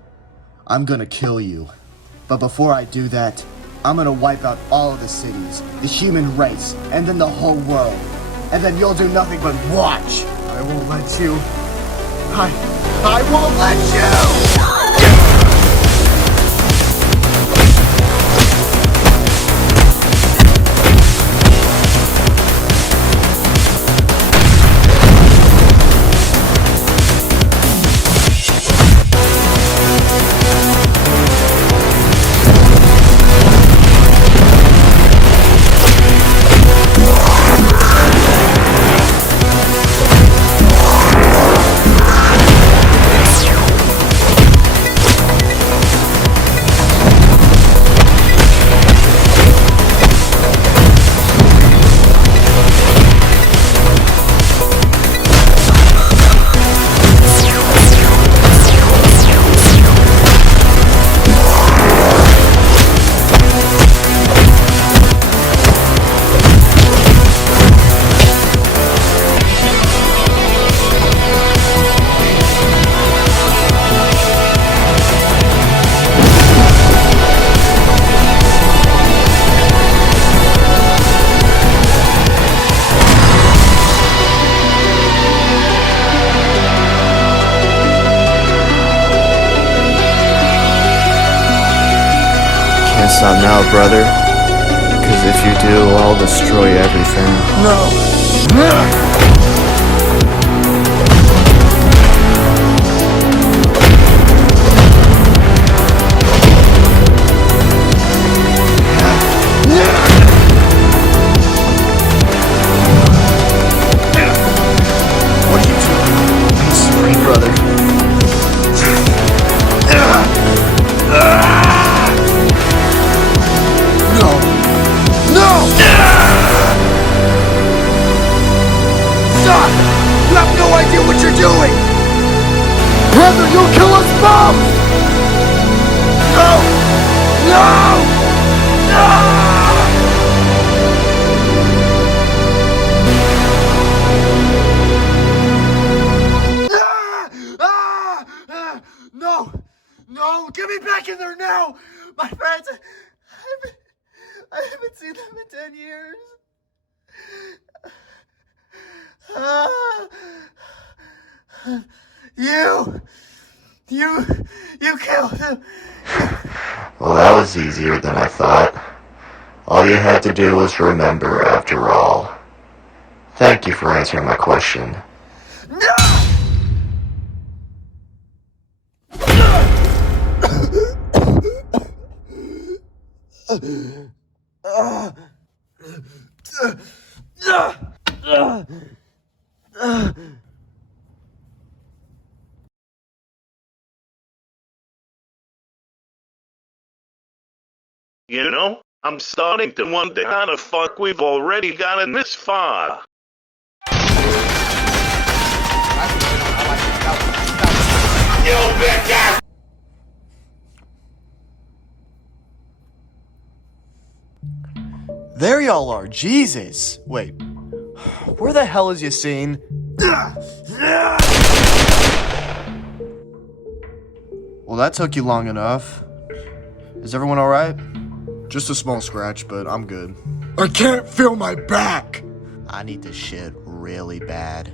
I'm gonna kill you. But before I do that, I'm gonna wipe out all of the cities, the human race, and then the whole world. And then you'll do nothing but watch. I won't let you. I won't let you! Can't stop now, brother. Because if you do, I'll destroy everything. No! What are you doing? I'm sorry, brother. Stop! You have no idea what you're doing! Brother, you'll kill us both! No! No! No! No! Get me back in there now! My friends! I haven't seen them in 10 years. You killed him. Well, that was easier than I thought. All you had to do was remember, after all. Thank you for answering my question. You know, I'm starting to wonder how the fuck we've already gotten this far. You bitch! There y'all are, Jesus! Wait, where the hell is Yassine? Well, that took you long enough. Is everyone alright? Just a small scratch, but I'm good. I can't feel my back! I need to shit really bad.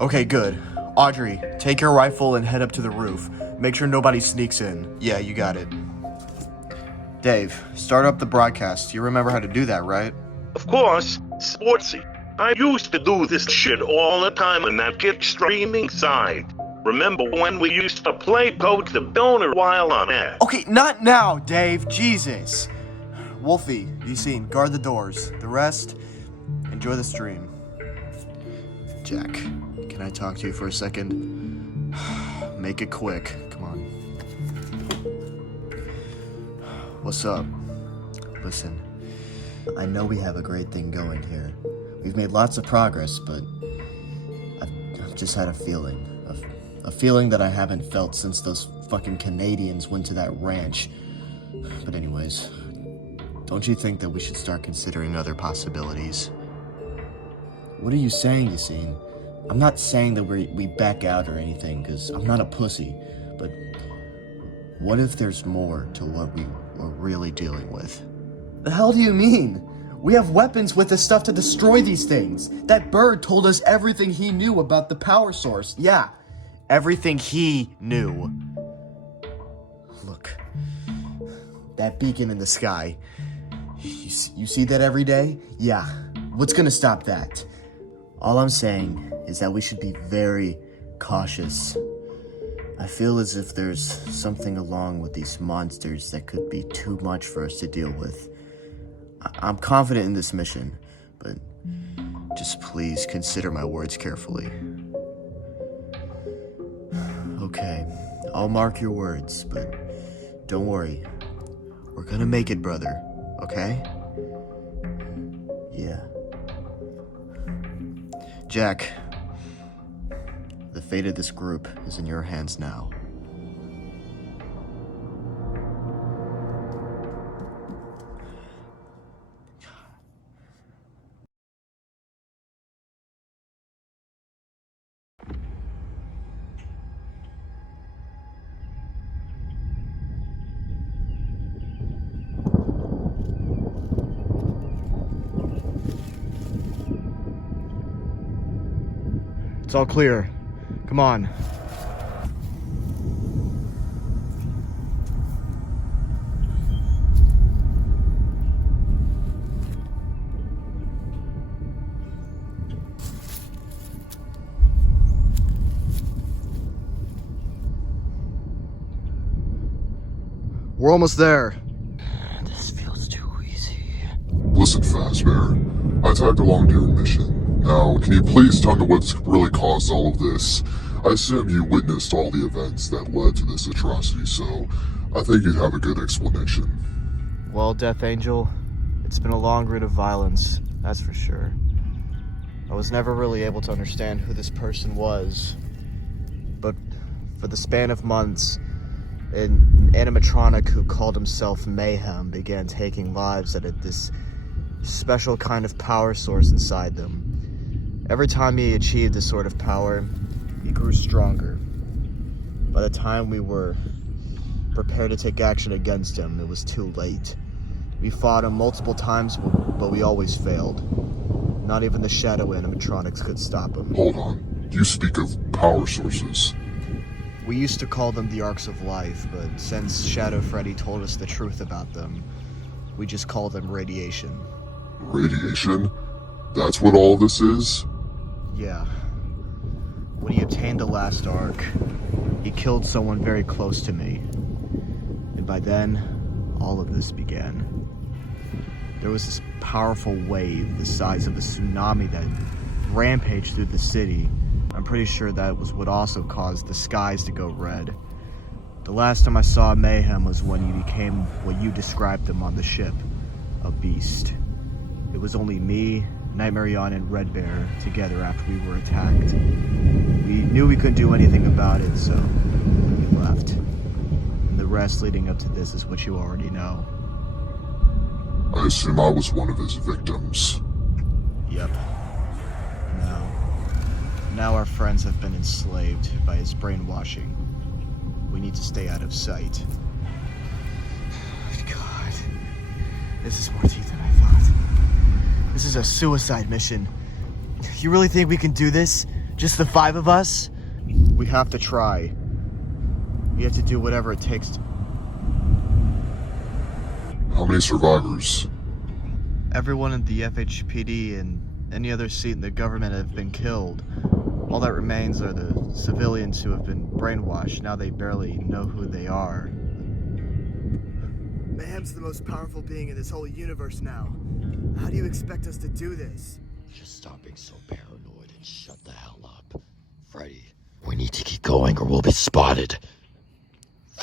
Okay, good. Audrey, take your rifle and head up to the roof. Make sure nobody sneaks in. Yeah, you got it. Dave, start up the broadcast. You remember how to do that, right? Of course, sportsy. I used to do this shit all the time in that kid streaming side. Remember when we used to play Code the Donor while on air? Okay, not now, Dave. Jesus. Wolfie, you seen, guard the doors. The rest, enjoy the stream. Jack, can I talk to you for a second? Make it quick. Come on. What's up? Listen, I know we have a great thing going here. We've made lots of progress, but I've just had a feeling. A feeling that I haven't felt since those fucking Canadians went to that ranch. But anyways, don't you think that we should start considering other possibilities? What are you saying, Yassine? I'm not saying that we back out or anything, because I'm not a pussy, but what if there's more to what we're really dealing with? The hell do you mean? We have weapons with the stuff to destroy these things. That bird told us everything he knew about the power source. Yeah, everything he knew. Look, that beacon in the sky. You see that every day? Yeah, what's gonna stop that? All I'm saying is that we should be very cautious. I feel as if there's something along with these monsters that could be too much for us to deal with. I'm confident in this mission, but just please consider my words carefully. Okay, I'll mark your words, but don't worry. We're gonna make it, brother, okay? Yeah. Jack, the fate of this group is in your hands now. It's all clear. Come on. We're almost there. This feels too easy. Listen, Fazbear. I tagged along to your mission. Now, can you please tell me what's really caused all of this? I assume you witnessed all the events that led to this atrocity, so I think you'd have a good explanation. Well, Death Angel, it's been a long route of violence, that's for sure. I was never really able to understand who this person was, but for the span of months, an animatronic who called himself Mayhem began taking lives that had this special kind of power source inside them. Every time he achieved this sort of power, he grew stronger. By the time we were prepared to take action against him, it was too late. We fought him multiple times, but we always failed. Not even the shadow animatronics could stop him. Hold on. You speak of power sources. We used to call them the Arcs of Life, but since Shadow Freddy told us the truth about them, we just call them radiation. Radiation? That's what all this is? Yeah. When he obtained the last arc, he killed someone very close to me. And by then, all of this began. There was this powerful wave the size of a tsunami that rampaged through the city. I'm pretty sure that was what also caused the skies to go red. The last time I saw Mayhem was when he became what you described him on the ship, a beast. It was only me, Nightmare Yawn, and Red Bear together after we were attacked. We knew we couldn't do anything about it, so we left. And the rest leading up to this is what you already know. I assume I was one of his victims. Yep. Now our friends have been enslaved by his brainwashing. We need to stay out of sight. God. This is more deep than I thought. This is a suicide mission. You really think we can do this? Just the 5 of us? We have to try. We have to do whatever it takes to... How many survivors? Everyone in the FHPD and any other seat in the government have been killed. All that remains are the civilians who have been brainwashed. Now they barely know who they are. Mayhem's the most powerful being in this whole universe now. How do you expect us to do this? Just stop being so paranoid and shut the hell up. Freddy, we need to keep going or we'll be spotted.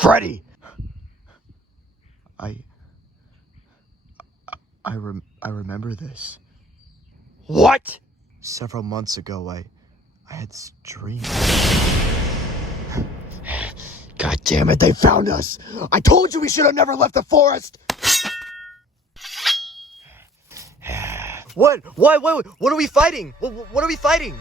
Freddy! I remember this. What? Several months ago, I had this dream. God damn it, they found us! I told you we should have never left the forest! What? What are we fighting? What are we fighting?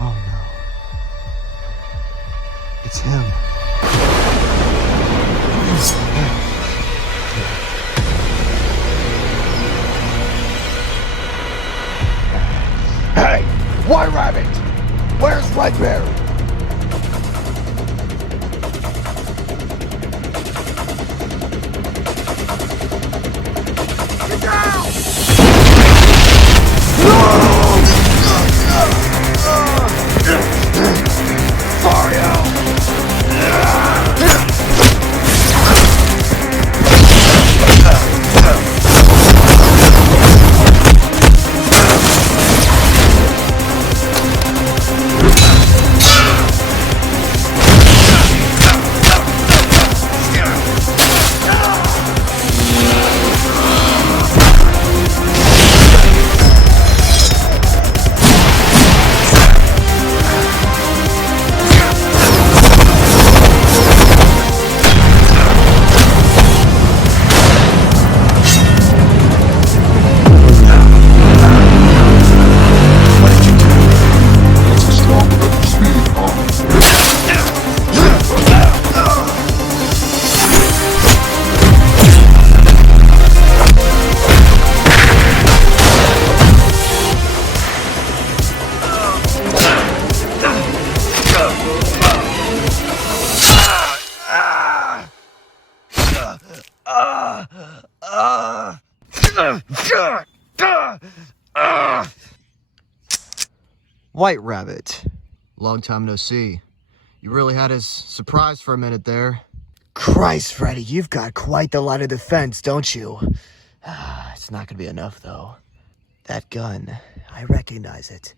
Oh no. It's him. Hey! White Rabbit! Where's Red Bear? Get down! White Rabbit. Long time no see. You really had us surprised for a minute there. Christ, Freddy, you've got quite the line of defense, don't you? It's not gonna be enough, though. That gun, I recognize it.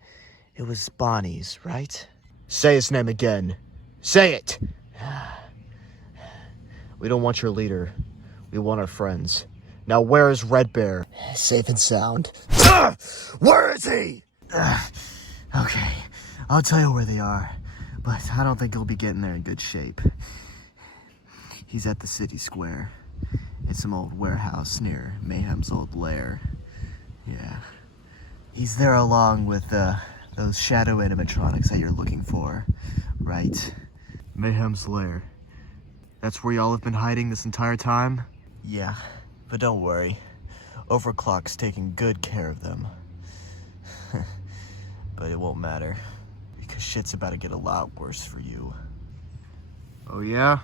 It was Bonnie's, right? Say his name again. Say it! We don't want your leader. We want our friends. Now where is Red Bear? Safe and sound. Where is he? Okay, I'll tell you where they are, but I don't think he'll be getting there in good shape. He's at the city square. It's some old warehouse near Mayhem's old lair. Yeah. He's there along with those shadow animatronics that you're looking for, right? Mayhem's lair. That's where y'all have been hiding this entire time? Yeah, but don't worry. Overclock's taking good care of them. But it won't matter, because shit's about to get a lot worse for you. Oh yeah?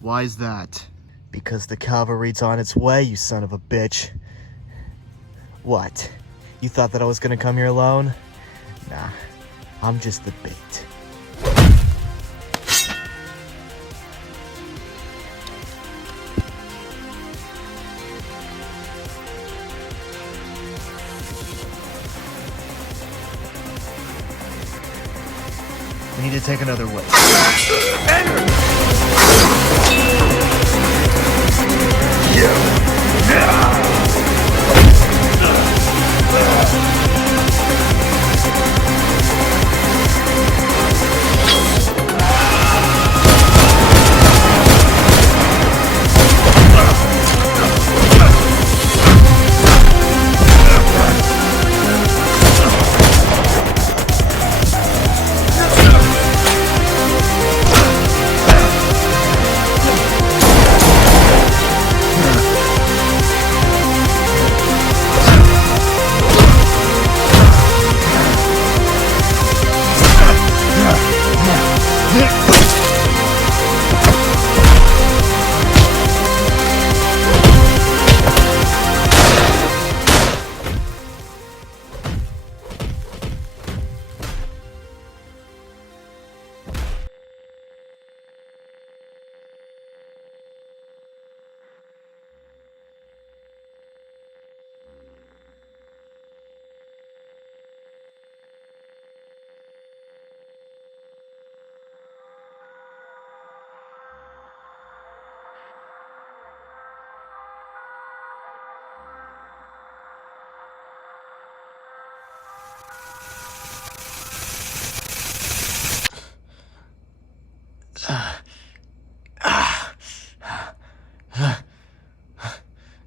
Why is that? Because the cavalry's on its way, you son of a bitch. What? You thought that I was gonna come here alone? Nah, I'm just the bait. We need to take another way.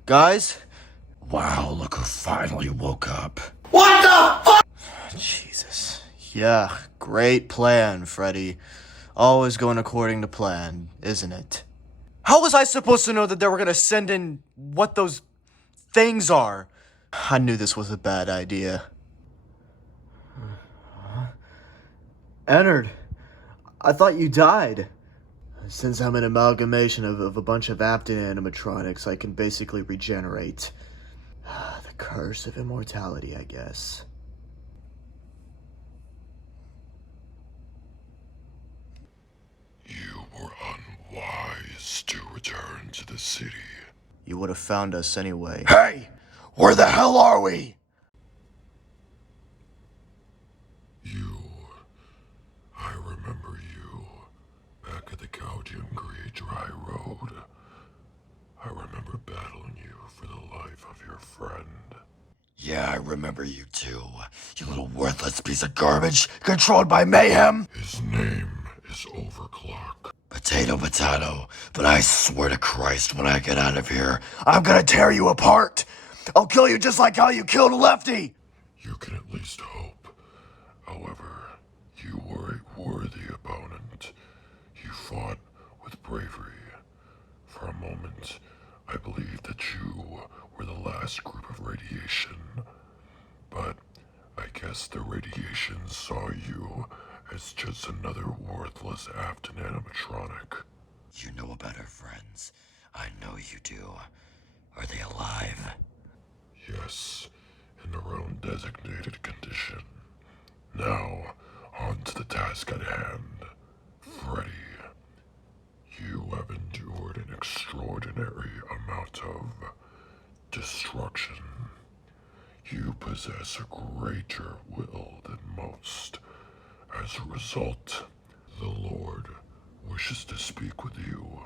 Guys? Wow, look who finally woke up. Jesus. Yeah, great plan, Freddy. Always going according to plan, isn't it? How was I supposed to know that they were gonna send in what those things are? I knew this was a bad idea. Ennard, I thought you died. Since I'm an amalgamation of a bunch of Apton animatronics, I can basically regenerate. The curse of immortality, I guess. You were unwise to return to the city. You would have found us anyway. Hey! Where the hell are we? I remember you. Back at the Gaudium-Gree Dry Road. I remember battling you for the life of your friend. Yeah, I remember you too. You little worthless piece of garbage, controlled by Mayhem. His name is Overclock. Potato, but I swear to Christ, when I get out of here, I'm gonna tear you apart. I'll kill you just like how you killed Lefty. You can at least hope. However, you were a worthy opponent. You fought with bravery. For a moment, I believed that you were the last group of radiation. But I guess the radiation saw you as just another worthless Afton animatronic. You know about our friends. I know you do. Are they alive? Yes, in their own designated condition. Now, on to the task at hand. Freddy, you have endured an extraordinary amount of destruction. You possess a greater will than most. As a result, the Lord wishes to speak with you.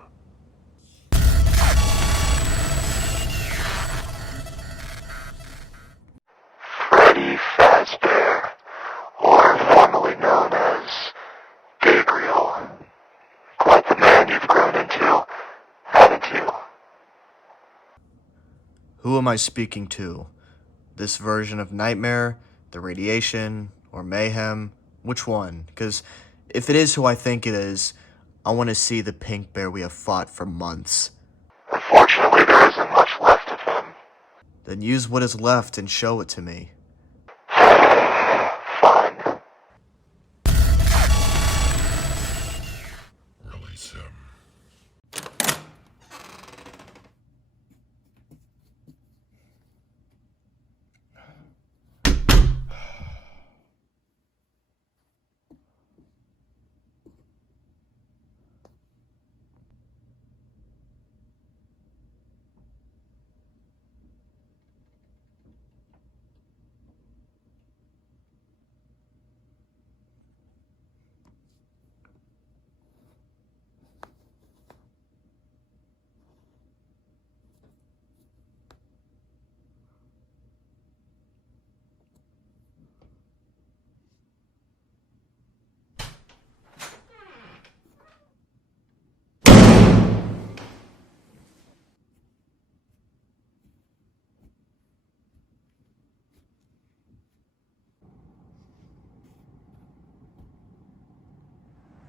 Freddy Fazbear, or formerly known as Gabriel. Quite the man you've grown into, haven't you? Who am I speaking to? This version of Nightmare, the Radiation, or Mayhem? Which one? Because if it is who I think it is, I want to see the pink bear we have fought for months. Unfortunately, there isn't much left of him. Then use what is left and show it to me. Fine. Release him.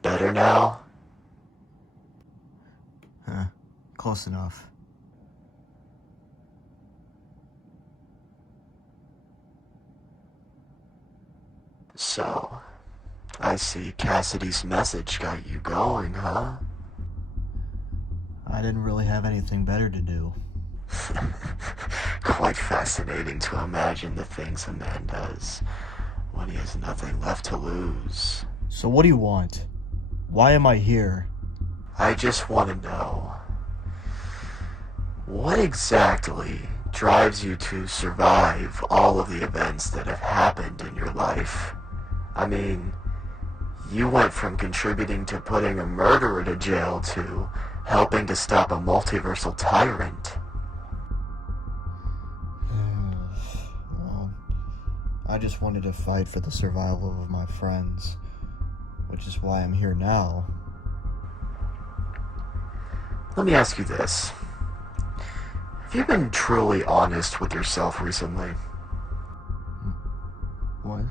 Better now? Close enough. So, I see Cassidy's message got you going, huh? I didn't really have anything better to do. Quite fascinating to imagine the things a man does when he has nothing left to lose. So what do you want? Why am I here? I just want to know, what exactly drives you to survive all of the events that have happened in your life? I mean, you went from contributing to putting a murderer to jail to helping to stop a multiversal tyrant. Well, I just wanted to fight for the survival of my friends, which is why I'm here now. Let me ask you this. Have you been truly honest with yourself recently? What?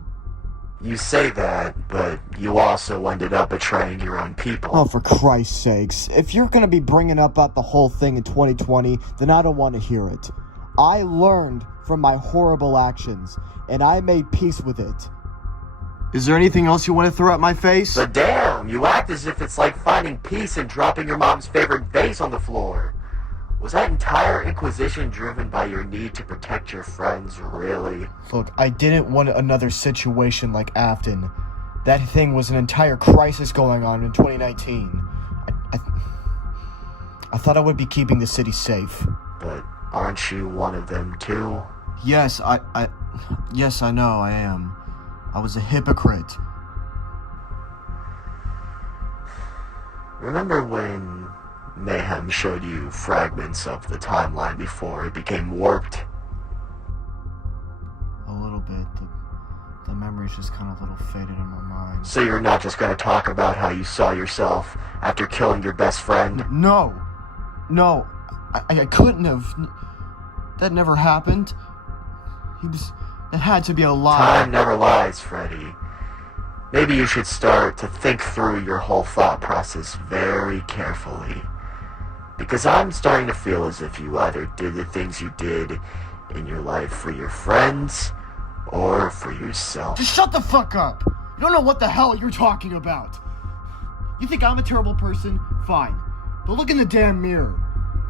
You say that, but you also ended up betraying your own people. Oh, for Christ's sakes. If you're gonna be bringing up about the whole thing in 2020, then I don't want to hear it. I learned from my horrible actions, and I made peace with it. Is there anything else you want to throw at my face? But damn, you act as if it's like finding peace and dropping your mom's favorite vase on the floor. Was that entire inquisition driven by your need to protect your friends, really? Look, I didn't want another situation like Afton. That thing was an entire crisis going on in 2019. I thought I would be keeping the city safe. But aren't you one of them too? Yes, yes, I know I am. I was a hypocrite. Remember when Mayhem showed you fragments of the timeline before it became warped? A little bit. The memory's just kind of a little faded in my mind. So you're not just gonna talk about how you saw yourself after killing your best friend? No, I couldn't have. That never happened. It had to be a lie. Time never lies, Freddy. Maybe you should start to think through your whole thought process very carefully. Because I'm starting to feel as if you either did the things you did in your life for your friends or for yourself. Just shut the fuck up! You don't know what the hell you're talking about. You think I'm a terrible person? Fine. But look in the damn mirror.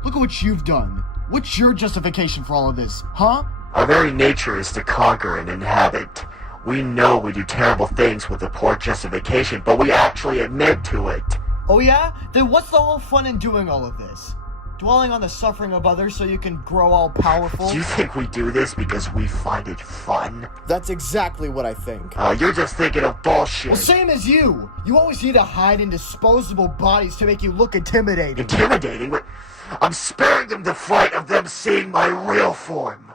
Look at what you've done. What's your justification for all of this, huh? Our very nature is to conquer and inhabit. We know we do terrible things with a poor justification, but we actually admit to it. Oh yeah? Then what's the whole fun in doing all of this? Dwelling on the suffering of others so you can grow all powerful? Do you think we do this because we find it fun? That's exactly what I think. You're just thinking of bullshit. Well, same as you! You always need to hide in disposable bodies to make you look intimidating. Intimidating? I'm sparing them the fright of them seeing my real form.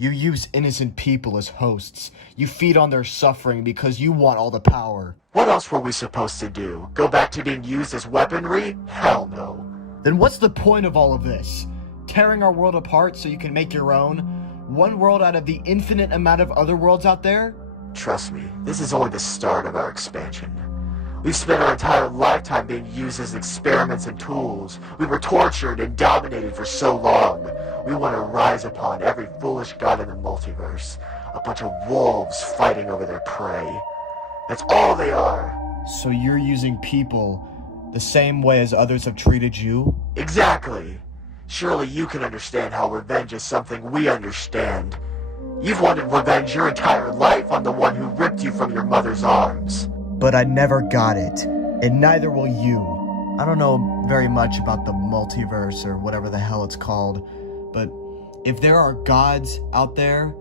You use innocent people as hosts. You feed on their suffering because you want all the power. What else were we supposed to do? Go back to being used as weaponry? Hell no. Then what's the point of all of this? Tearing our world apart so you can make your own? One world out of the infinite amount of other worlds out there? Trust me, this is only the start of our expansion. We've spent our entire lifetime being used as experiments and tools. We were tortured and dominated for so long. We want to rise upon every foolish god in the multiverse. A bunch of wolves fighting over their prey. That's all they are. So you're using people the same way as others have treated you? Exactly. Surely you can understand how revenge is something we understand. You've wanted revenge your entire life on the one who ripped you from your mother's arms. But I never got it, and neither will you. I don't know very much about the multiverse or whatever the hell it's called, but if there are gods out there,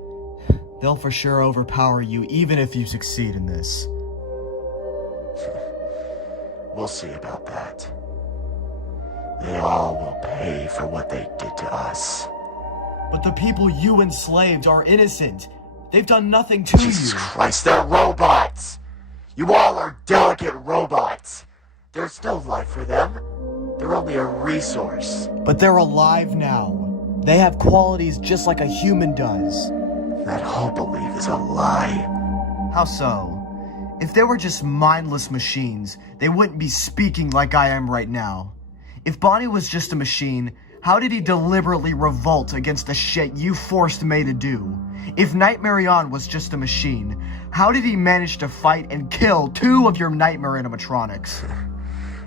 they'll for sure overpower you even if you succeed in this. We'll see about that. They all will pay for what they did to us. But the people you enslaved are innocent. They've done nothing to Jesus you. Christ, they're robots! You all are delicate robots. There's no life for them. They're only a resource. But they're alive now. They have qualities just like a human does. That whole belief is a lie. How so? If they were just mindless machines, they wouldn't be speaking like I am right now. If Bonnie was just a machine, how did he deliberately revolt against the shit you forced May to do? If Nightmare On was just a machine, how did he manage to fight and kill 2 of your nightmare animatronics?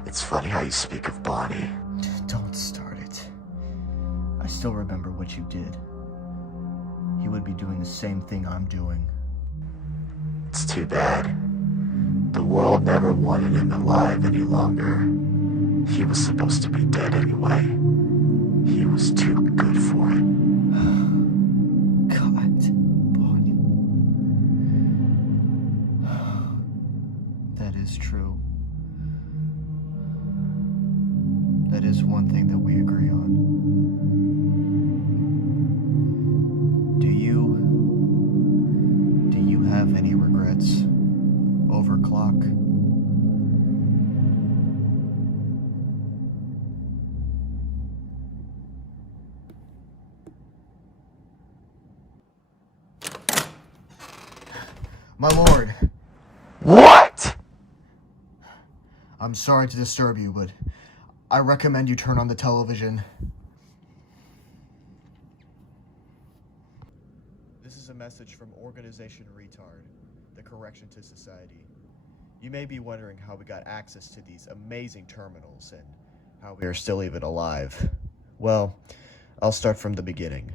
It's funny how you speak of Bonnie. Don't start it. I still remember what you did. He would be doing the same thing I'm doing. It's too bad. The world never wanted him alive any longer. He was supposed to be dead anyway. He was too good for it. God, Bonnie. That is true. That is one thing that we agree on. Do you have any regrets, Overclock? My lord, What? I'm sorry to disturb you, but I recommend you turn on the television. This is a message from Organization Retard, the correction to society. You may be wondering how we got access to these amazing terminals and how we are still even alive. Well, I'll start from the beginning.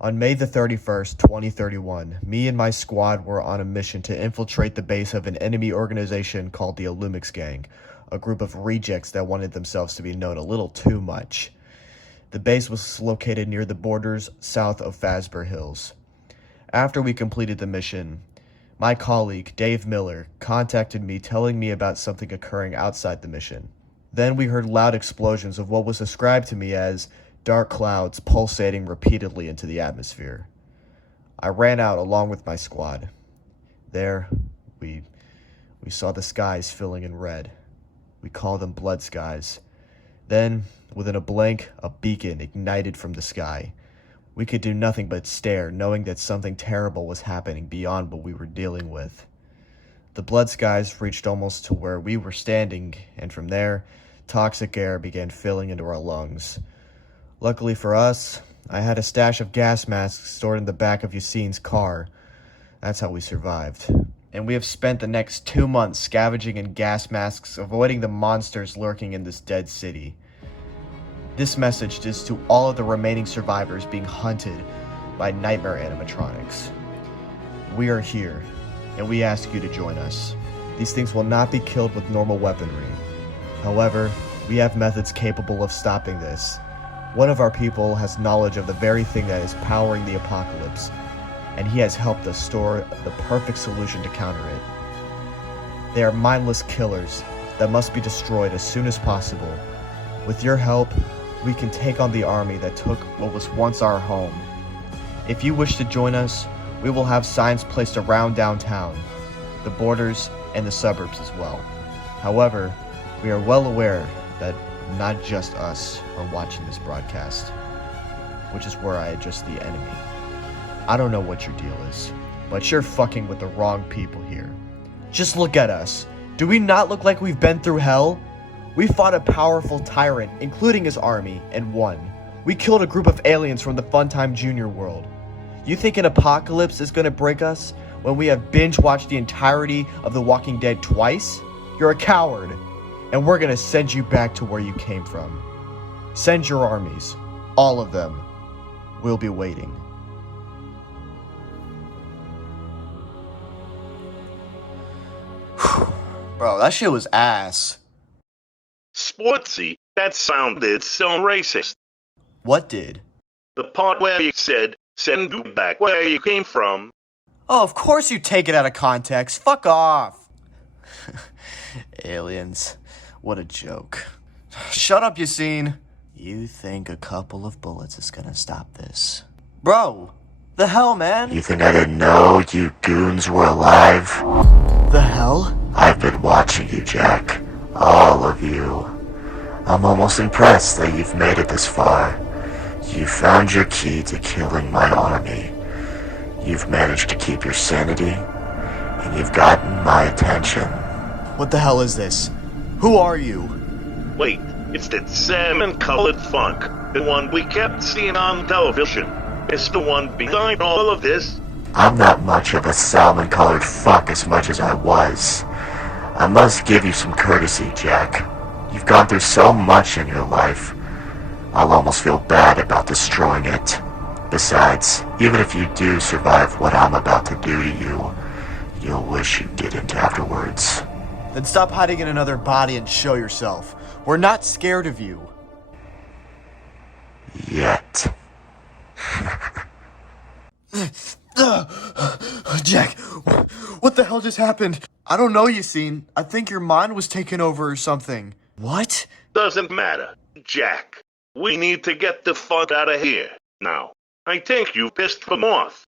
On May the 31st, 2031, me and my squad were on a mission to infiltrate the base of an enemy organization called the Illumix Gang, a group of rejects that wanted themselves to be known a little too much. The base was located near the borders south of Fazbear Hills. After we completed the mission, my colleague, Dave Miller, contacted me telling me about something occurring outside the mission. Then we heard loud explosions of what was described to me as dark clouds pulsating repeatedly into the atmosphere. I ran out along with my squad. There, we saw the skies filling in red. We call them blood skies. Then, within a blink, a beacon ignited from the sky. We could do nothing but stare, knowing that something terrible was happening beyond what we were dealing with. The blood skies reached almost to where we were standing, and from there, toxic air began filling into our lungs. Luckily for us, I had a stash of gas masks stored in the back of Yassine's car. That's how we survived. And we have spent the next 2 months scavenging in gas masks, avoiding the monsters lurking in this dead city. This message is to all of the remaining survivors being hunted by nightmare animatronics. We are here, and we ask you to join us. These things will not be killed with normal weaponry. However, we have methods capable of stopping this. One of our people has knowledge of the very thing that is powering the apocalypse, and he has helped us store the perfect solution to counter it. They are mindless killers that must be destroyed as soon as possible. With your help, we can take on the army that took what was once our home. If you wish to join us, we will have signs placed around downtown, the borders, and the suburbs as well. However, we are well aware that not just us are watching this broadcast, which is where I address the enemy. I don't know what your deal is, but you're fucking with the wrong people here. Just look at us. Do we not look like we've been through hell? We fought a powerful tyrant, including his army, and won. We killed a group of aliens from the Funtime Junior world. You think an apocalypse is gonna break us when we have binge-watched the entirety of The Walking Dead twice? You're a coward, and we're gonna send you back to where you came from. Send your armies, all of them. We'll be waiting. Bro, that shit was ass. Sportsy, that sounded so racist. What did? The part where you said, send you back where you came from. Oh, of course you take it out of context. Fuck off. Aliens. What a joke. Shut up, Yassine. You think a couple of bullets is gonna stop this? Bro, the hell, man? You think I didn't know you goons were alive? The hell? I've been watching you, Jack. All of you. I'm almost impressed that you've made it this far. You found your key to killing my army. You've managed to keep your sanity, and you've gotten my attention. What the hell is this? Who are you? Wait, it's that salmon-colored funk, the one we kept seeing on television. It's the one behind all of this. I'm not much of a salmon-colored fuck as much as I was. I must give you some courtesy, Jack. You've gone through so much in your life. I'll almost feel bad about destroying it. Besides, even if you do survive what I'm about to do to you, you'll wish you didn't afterwards. Then stop hiding in another body and show yourself. We're not scared of you. Yet. Jack, what the hell just happened? I don't know, Yassine. I think your mind was taken over or something. What? Doesn't matter, Jack. We need to get the fuck out of here. Now, I think you pissed them off.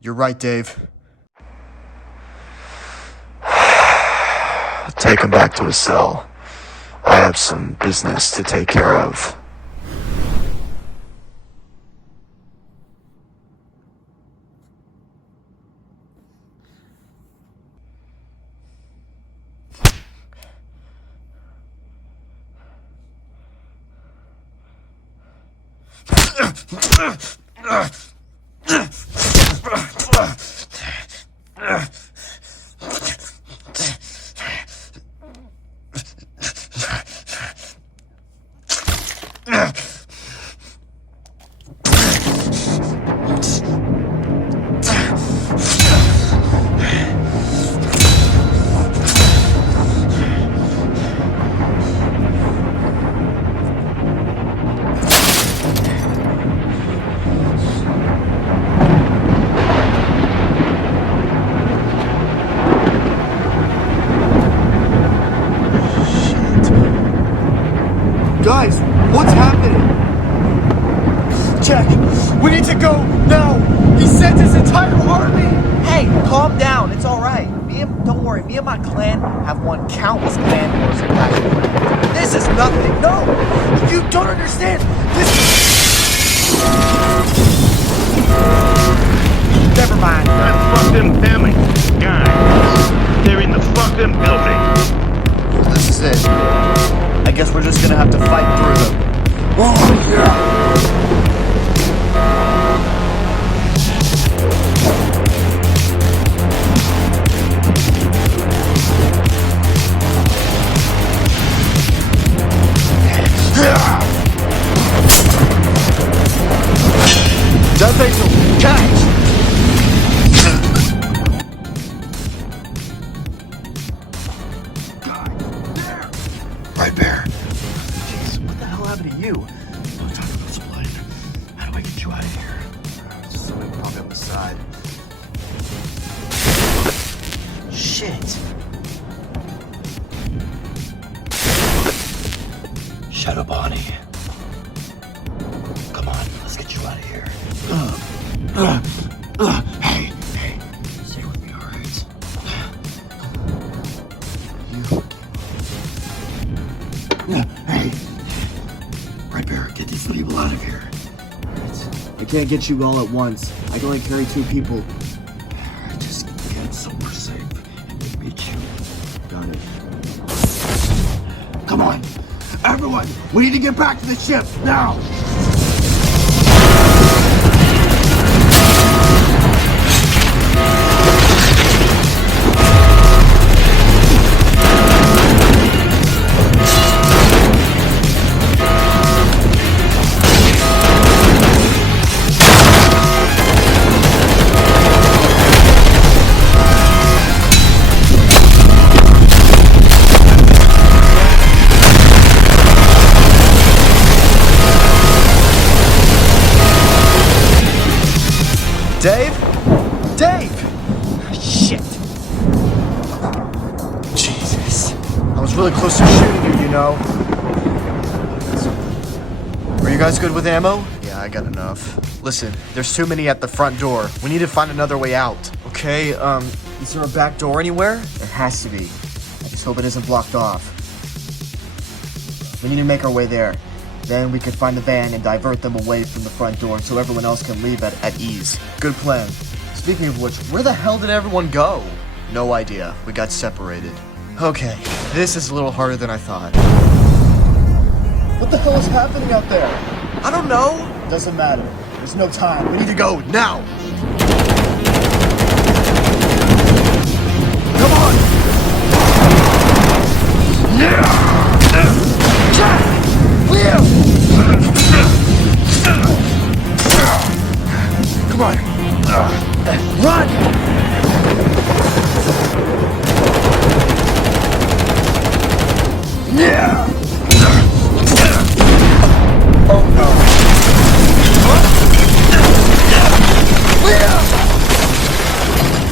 You're right, Dave. Take him back to his cell. I have some business to take care of. Guys, what's happening? Jack, we need to go now. He sent his entire army. Hey, calm down. It's all right. Don't worry. Me and my clan have won countless clan wars in Clash of Clans. This is nothing. No, you don't understand. Never mind. God fucking damn it, guys. They're in the fucking building. This is it. I guess we're just gonna have to fight through them. Oh yeah. Death Angel, catch! Right Bear. Jeez, what the hell happened to you? No time to explain. How do I get you out of here? Something probably on the side. Shit. Shadow Bonnie. Come on, let's get you out of here. Hey, stay with me, alright? Hey, Right Bear, get these people out of here. I can't get you all at once. I can only carry 2 people. Just get somewhere safe and we'll meet you. Got it. Come on, everyone, we need to get back to the ship now. Dave? Dave! Shit. Jesus. I was really close to shooting you, you know. Are you guys good with ammo? Yeah, I got enough. Listen, there's too many at the front door. We need to find another way out. Okay, is there a back door anywhere? There has to be. I just hope it isn't blocked off. We need to make our way there. Then we could find the van and divert them away from the front door so everyone else can leave at ease. Good plan. Speaking of which, where the hell did everyone go? No idea. We got separated. Okay, this is a little harder than I thought. What the hell is happening out there? I don't know. Doesn't matter. There's no time. We need to go now. Come on! Jack! Leo! Come on! Run! Yeah! Oh no! Leo!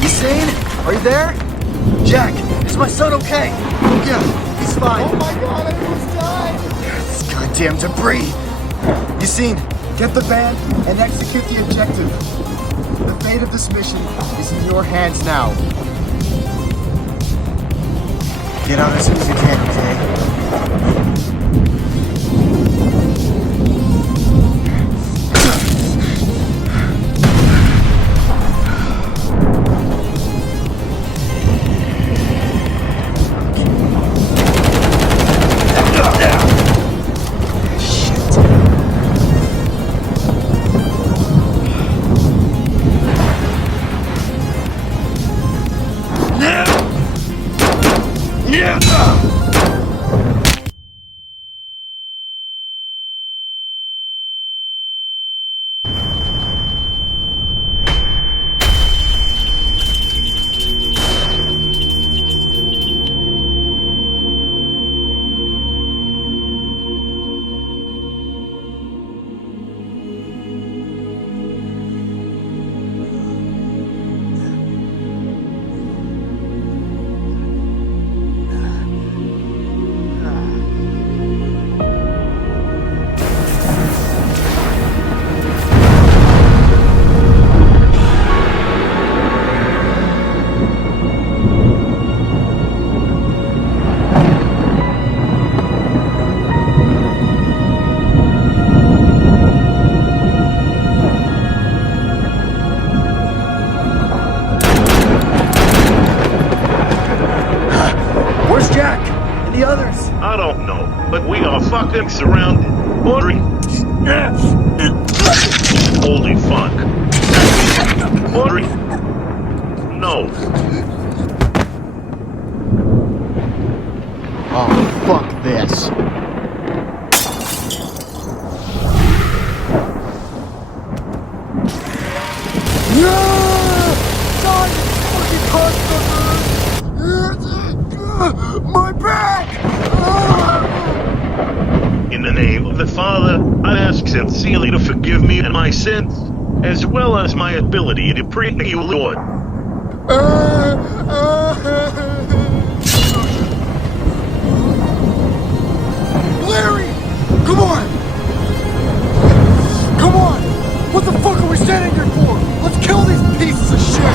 You seen? Are you there? Jack, is my son okay? Yeah, he's fine. Oh my god, everyone's died! This goddamn debris! You seen? Get the van and execute the objective. The fate of this mission is in your hands now. Get out as soon as you can, okay? Where's Jack? And the others? I don't know, but we are fucking surrounded. Audrey? Holy fuck. Audrey? No. Oh, fuck this. My back! In the name of the Father, I ask sincerely to forgive me and my sins, as well as my ability to pray to you, Lord. Larry! Come on! Come on! What the fuck are we standing here for? Let's kill these pieces of shit!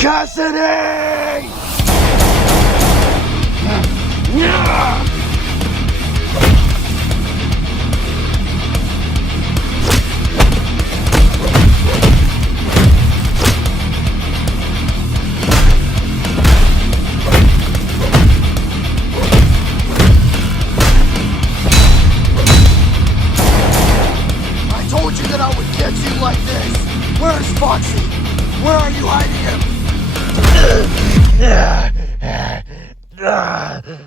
Cassidy! Huh?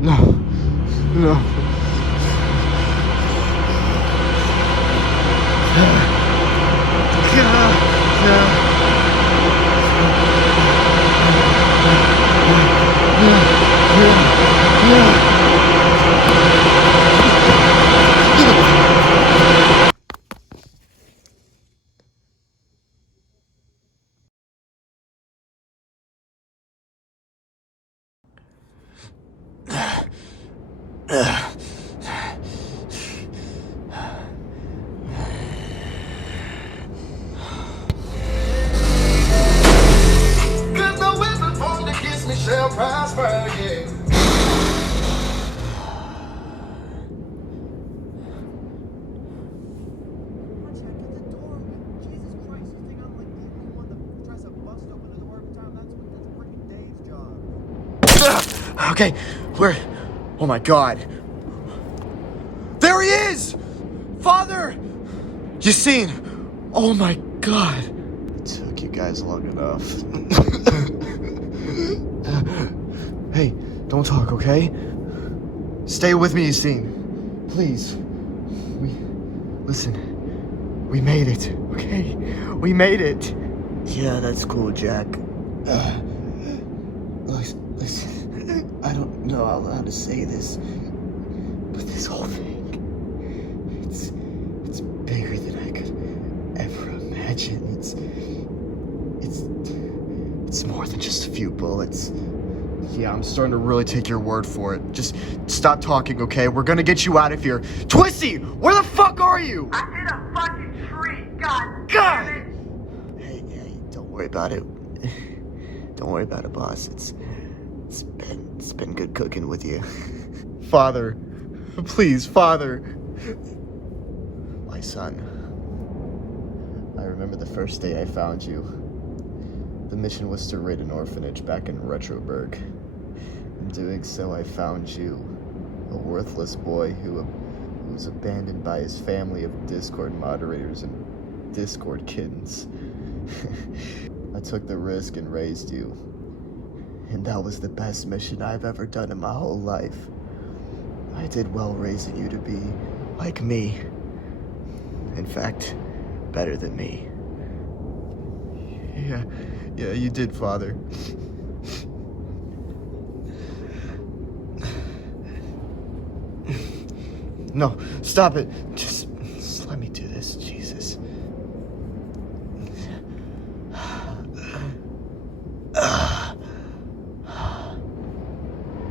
No. No. Cause no weapon formed against me shall prosper, yeah. Okay, where? Oh my god. There he is! Father! Yassine! Oh my god. It took you guys long enough. Hey, don't talk, okay? Stay with me, Yassine. Please. Listen. We made it, okay? We made it. Yeah, that's cool, Jack. Listen, I don't know how to say this, but this whole thing, it's bigger than I could ever imagine. It's more than just a few bullets. Yeah, I'm starting to really take your word for it. Just stop talking, okay? We're gonna get you out of here. Twisty, where the fuck are you? I'm in a fucking tree. God. God! Hey, don't worry about it. Don't worry about it, boss. It's been good cooking with you. Father, please, Father. My son, I remember the first day I found you. The mission was to raid an orphanage back in Retroburg. In doing so, I found you, a worthless boy who was abandoned by his family of Discord moderators and Discord kittens. I took the risk and raised you. And that was the best mission I've ever done in my whole life. I did well raising you to be like me. In fact, better than me. Yeah, you did, Father. No, stop it. Just let me do this, Jesus.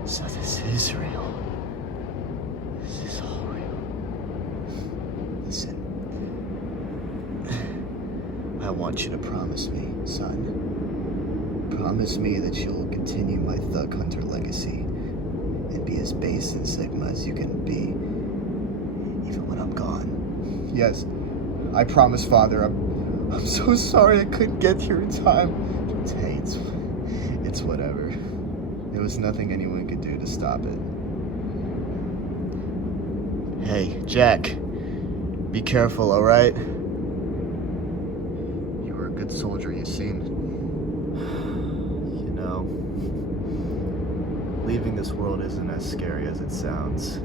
So this is real. This is all real. Listen. I want you to promise me, son. Promise me that you'll continue my Thug Hunter legacy and be as base and Sigma as you can be, even when I'm gone. Yes, I promise, Father. I'm so sorry I couldn't get here in time. Hey, it's whatever. There was nothing anyone could do to stop it. Hey, Jack. Be careful, alright? You were a good soldier, Yassine. You know, leaving this world isn't as scary as it sounds.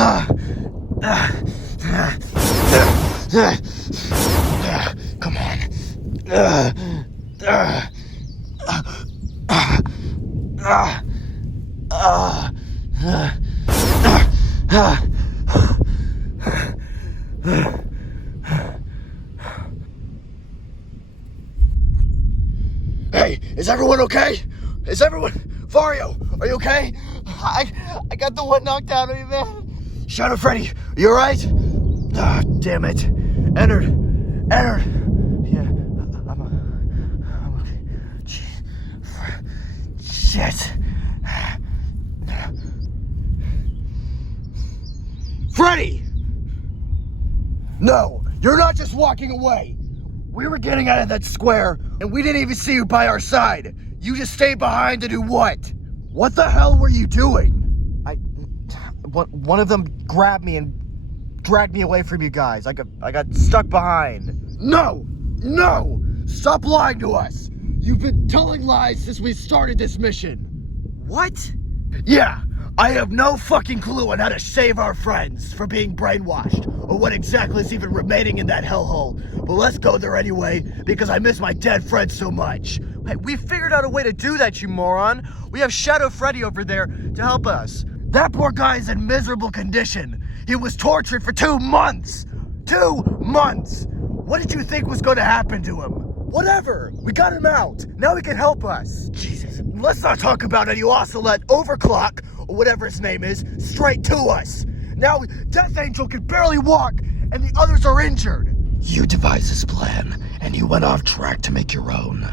Come on. Hey, is everyone okay? Is everyone... Vario, are you okay? I got the one knocked out of me, man. Shadow Freddy, you alright? Ah, damn it. Ennard. Yeah, I'm okay. Shit. Freddy! No, you're not just walking away. We were getting out of that square, and we didn't even see you by our side. You just stayed behind to do what? What the hell were you doing? One of them grabbed me and dragged me away from you guys. I got stuck behind. No! Stop lying to us! You've been telling lies since we started this mission. What? Yeah, I have no fucking clue on how to save our friends from being brainwashed, or what exactly is even remaining in that hellhole. But let's go there anyway, because I miss my dead friends so much. Hey, we figured out a way to do that, you moron. We have Shadow Freddy over there to help us. That poor guy is in miserable condition. He was tortured for 2 months. 2 months! What did you think was going to happen to him? Whatever! We got him out. Now he can help us. Jesus. Let's not talk about it. You also let Overclock, or whatever his name is, straight to us. Now Death Angel can barely walk, and the others are injured. You devised this plan, and you went off track to make your own.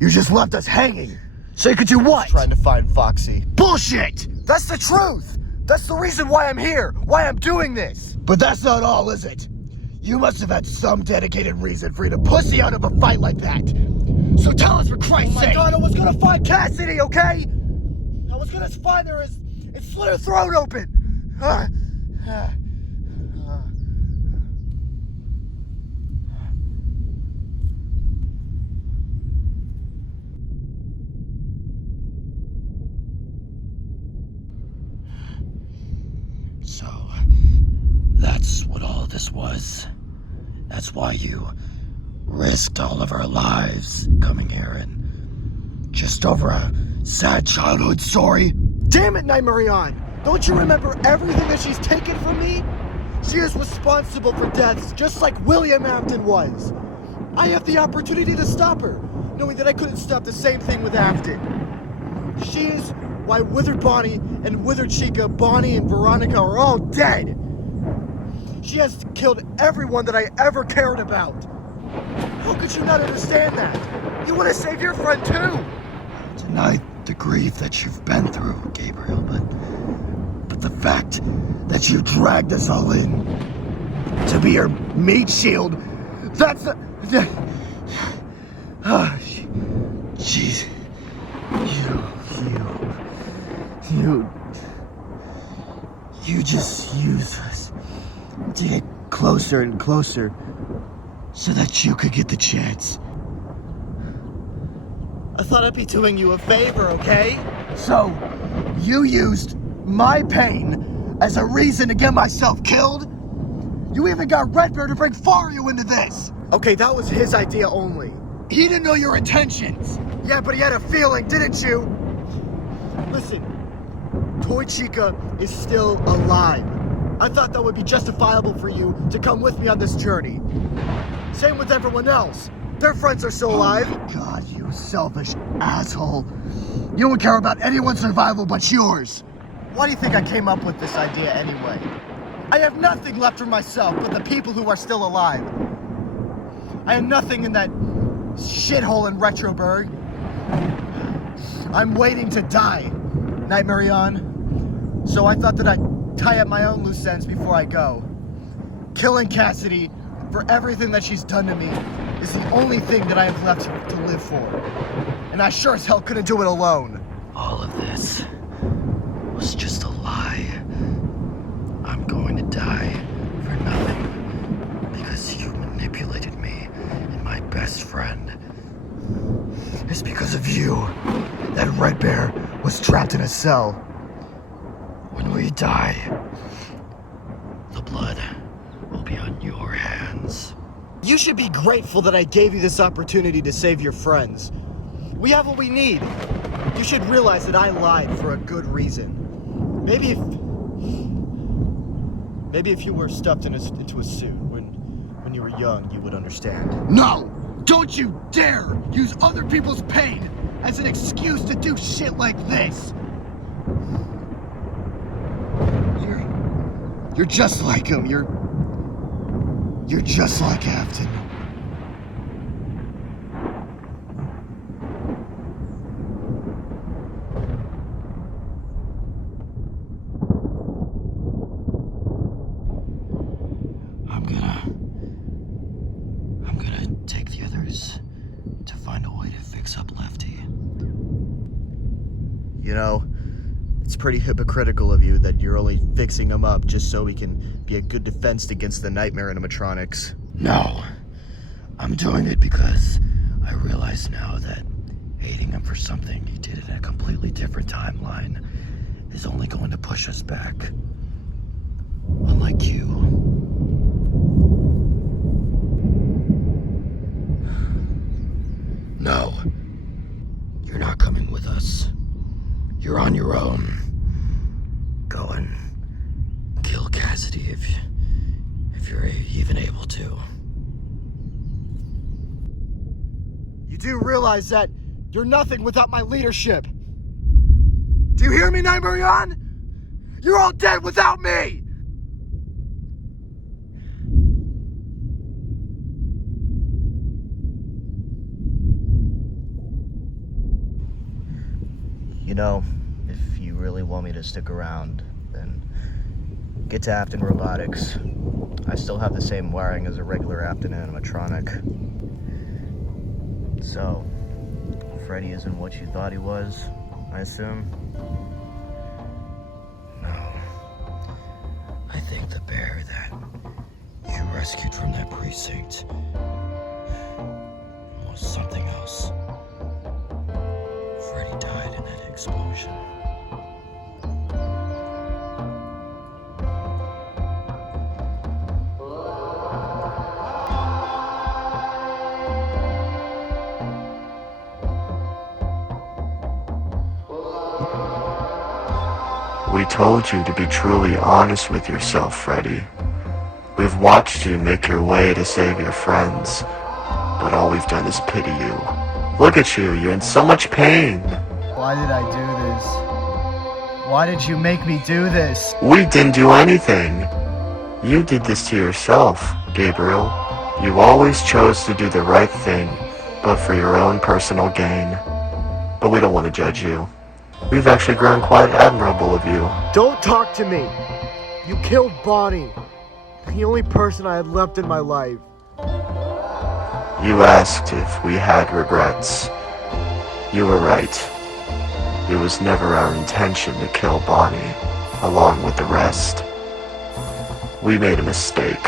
You just left us hanging. So you could do what? Trying to find Foxy. Bullshit! That's the truth! That's the reason why I'm here, why I'm doing this. But that's not all, is it? You must have had some dedicated reason for you to pussy out of a fight like that. So tell us, for Christ's sake! Oh my God, I was gonna find Cassidy, okay? I was gonna find her and slit her throat open. So, that's what all this was. That's why you risked all of our lives coming here and just over a sad childhood story. Damn it, Nightmarion! Don't you remember everything that she's taken from me? She is responsible for deaths just like William Afton was. I have the opportunity to stop her, knowing that I couldn't stop the same thing with Afton. She is why Withered Bonnie and Withered Chica, Bonnie and Veronica are all dead. She has killed everyone that I ever cared about. How could you not understand that? You want to save your friend too. Deny the grief that you've been through, Gabriel, but the fact that you dragged us all in to be your meat shield, that's a... Oh, jeez. You just use us to get closer and closer so that you could get the chance. I thought I'd be doing you a favor, okay? So, you used my pain as a reason to get myself killed? You even got Red Bear to bring Fario into this! Okay, that was his idea only. He didn't know your intentions! Yeah, but he had a feeling, didn't you? Listen, Toy Chica is still alive. I thought that would be justifiable for you to come with me on this journey. Same with everyone else. Their friends are still alive. Oh my God, you selfish asshole. You don't care about anyone's survival but yours. Why do you think I came up with this idea anyway? I have nothing left for myself but the people who are still alive. I have nothing in that shithole in Retroburg. I'm waiting to die, Nightmarion. So I thought that I'd tie up my own loose ends before I go. Killing Cassidy for everything that she's done to me is the only thing that I have left to live for. And I sure as hell couldn't do it alone. All of this was just a lie. I'm going to die for nothing because you manipulated me and my best friend. It's because of you that Red Bear was trapped in a cell. When we die, You should be grateful that I gave you this opportunity to save your friends. We have what we need. You should realize that I lied for a good reason. Maybe if you were stuffed into a suit when you were young, you would understand. No! Don't you dare use other people's pain as an excuse to do shit like this! You're just like him. You're just like Captain. I'm gonna take the others to find a way to fix up Lefty. You know, it's pretty hypocritical of you that you're only fixing him up just so he can be a good defense against the nightmare animatronics. No, I'm doing it because I realize now that hating him for something he did in a completely different timeline is only going to push us back. Unlike you. No, you're not coming with us. You're on your own. Go and kill Cassidy if you're even able to. You do realize that you're nothing without my leadership. Do you hear me, Nightmarion? You're all dead without me! You know, if you really want me to stick around, then get to Afton Robotics. I still have the same wiring as a regular Afton animatronic. So, Freddy isn't what you thought he was, I assume? No. I think the bear that you rescued from that precinct was something else. Freddy died in that explosion. We told you to be truly honest with yourself, Freddy. We've watched you make your way to save your friends, but all we've done is pity you. Look at you, you're in so much pain. Why did I do this? Why did you make me do this? We didn't do anything. You did this to yourself, Gabriel. You always chose to do the right thing, but for your own personal gain. But we don't want to judge you. We've actually grown quite admirable of you. Don't talk to me! You killed Bonnie, the only person I had left in my life. You asked if we had regrets. You were right. It was never our intention to kill Bonnie, along with the rest. We made a mistake.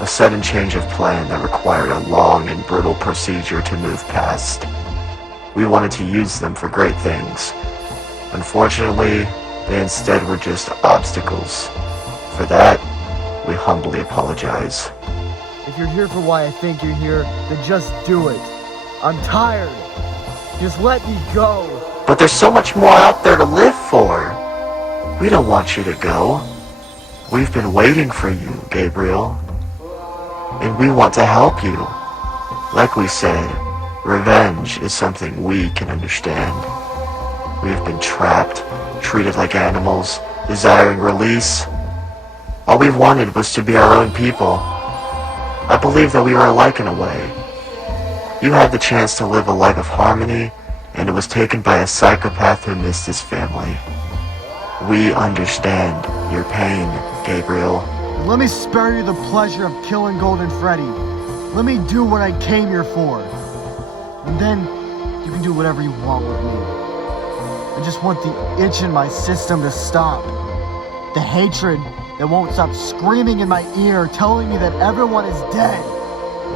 A sudden change of plan that required a long and brutal procedure to move past. We wanted to use them for great things. Unfortunately, they instead were just obstacles. For that, we humbly apologize. If you're here for why I think you're here, then just do it. I'm tired. Just let me go. But there's so much more out there to live for. We don't want you to go. We've been waiting for you, Gabriel. And we want to help you. Like we said, revenge is something we can understand. We've been trapped, treated like animals, desiring release. All we wanted was to be our own people. I believe that we were alike in a way. You had the chance to live a life of harmony, and it was taken by a psychopath who missed his family. We understand your pain, Gabriel. Let me spare you the pleasure of killing Golden Freddy. Let me do what I came here for. And then, you can do whatever you want with me. I just want the itch in my system to stop. The hatred that won't stop screaming in my ear, telling me that everyone is dead.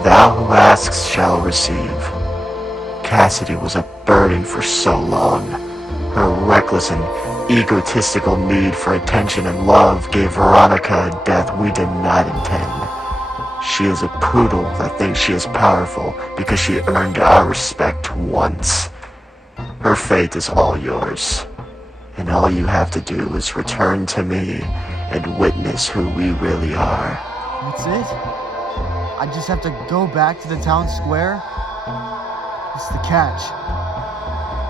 Thou who asks shall receive. Cassidy was a burden for so long. Her reckless and egotistical need for attention and love gave Veronica a death we did not intend. She is a poodle that thinks she is powerful because she earned our respect once. Her fate is all yours, and all you have to do is return to me and witness who we really are. That's it? I just have to go back to the town square? What's the catch?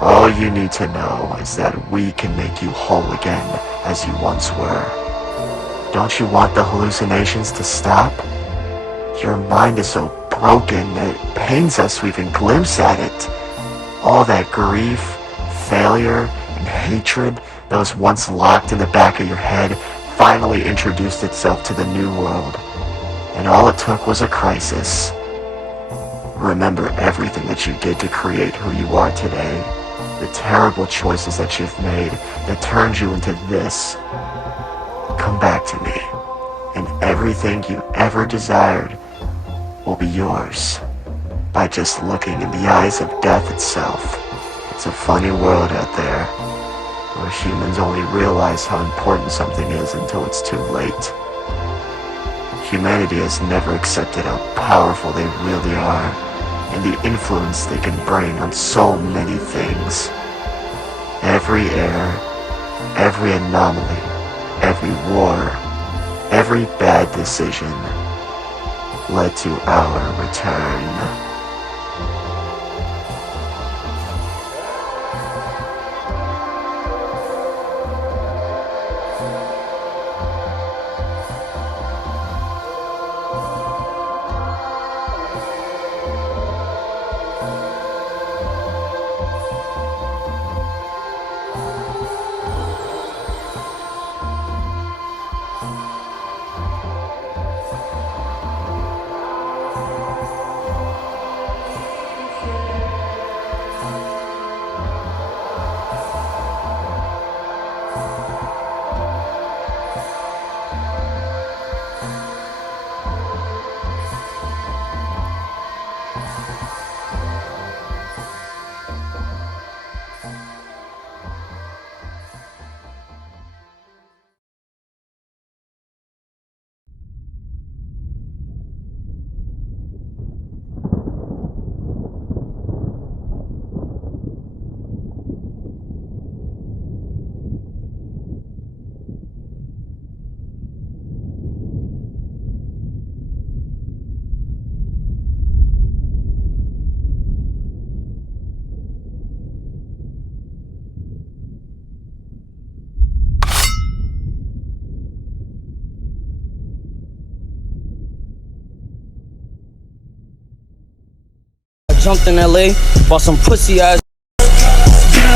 All you need to know is that we can make you whole again as you once were. Don't you want the hallucinations to stop? Your mind is so broken that it pains us to even glimpse at it. All that grief, failure, and hatred that was once locked in the back of your head finally introduced itself to the new world. And all it took was a crisis. Remember everything that you did to create who you are today. The terrible choices that you've made that turned you into this. Come back to me, and everything you ever desired will be yours by just looking in the eyes of death itself. It's a funny world out there, where humans only realize how important something is until it's too late. Humanity has never accepted how powerful they really are, and the influence they can bring on so many things. Every error, every anomaly, every war, every bad decision led to our return. Jumped in LA, bought some pussy ass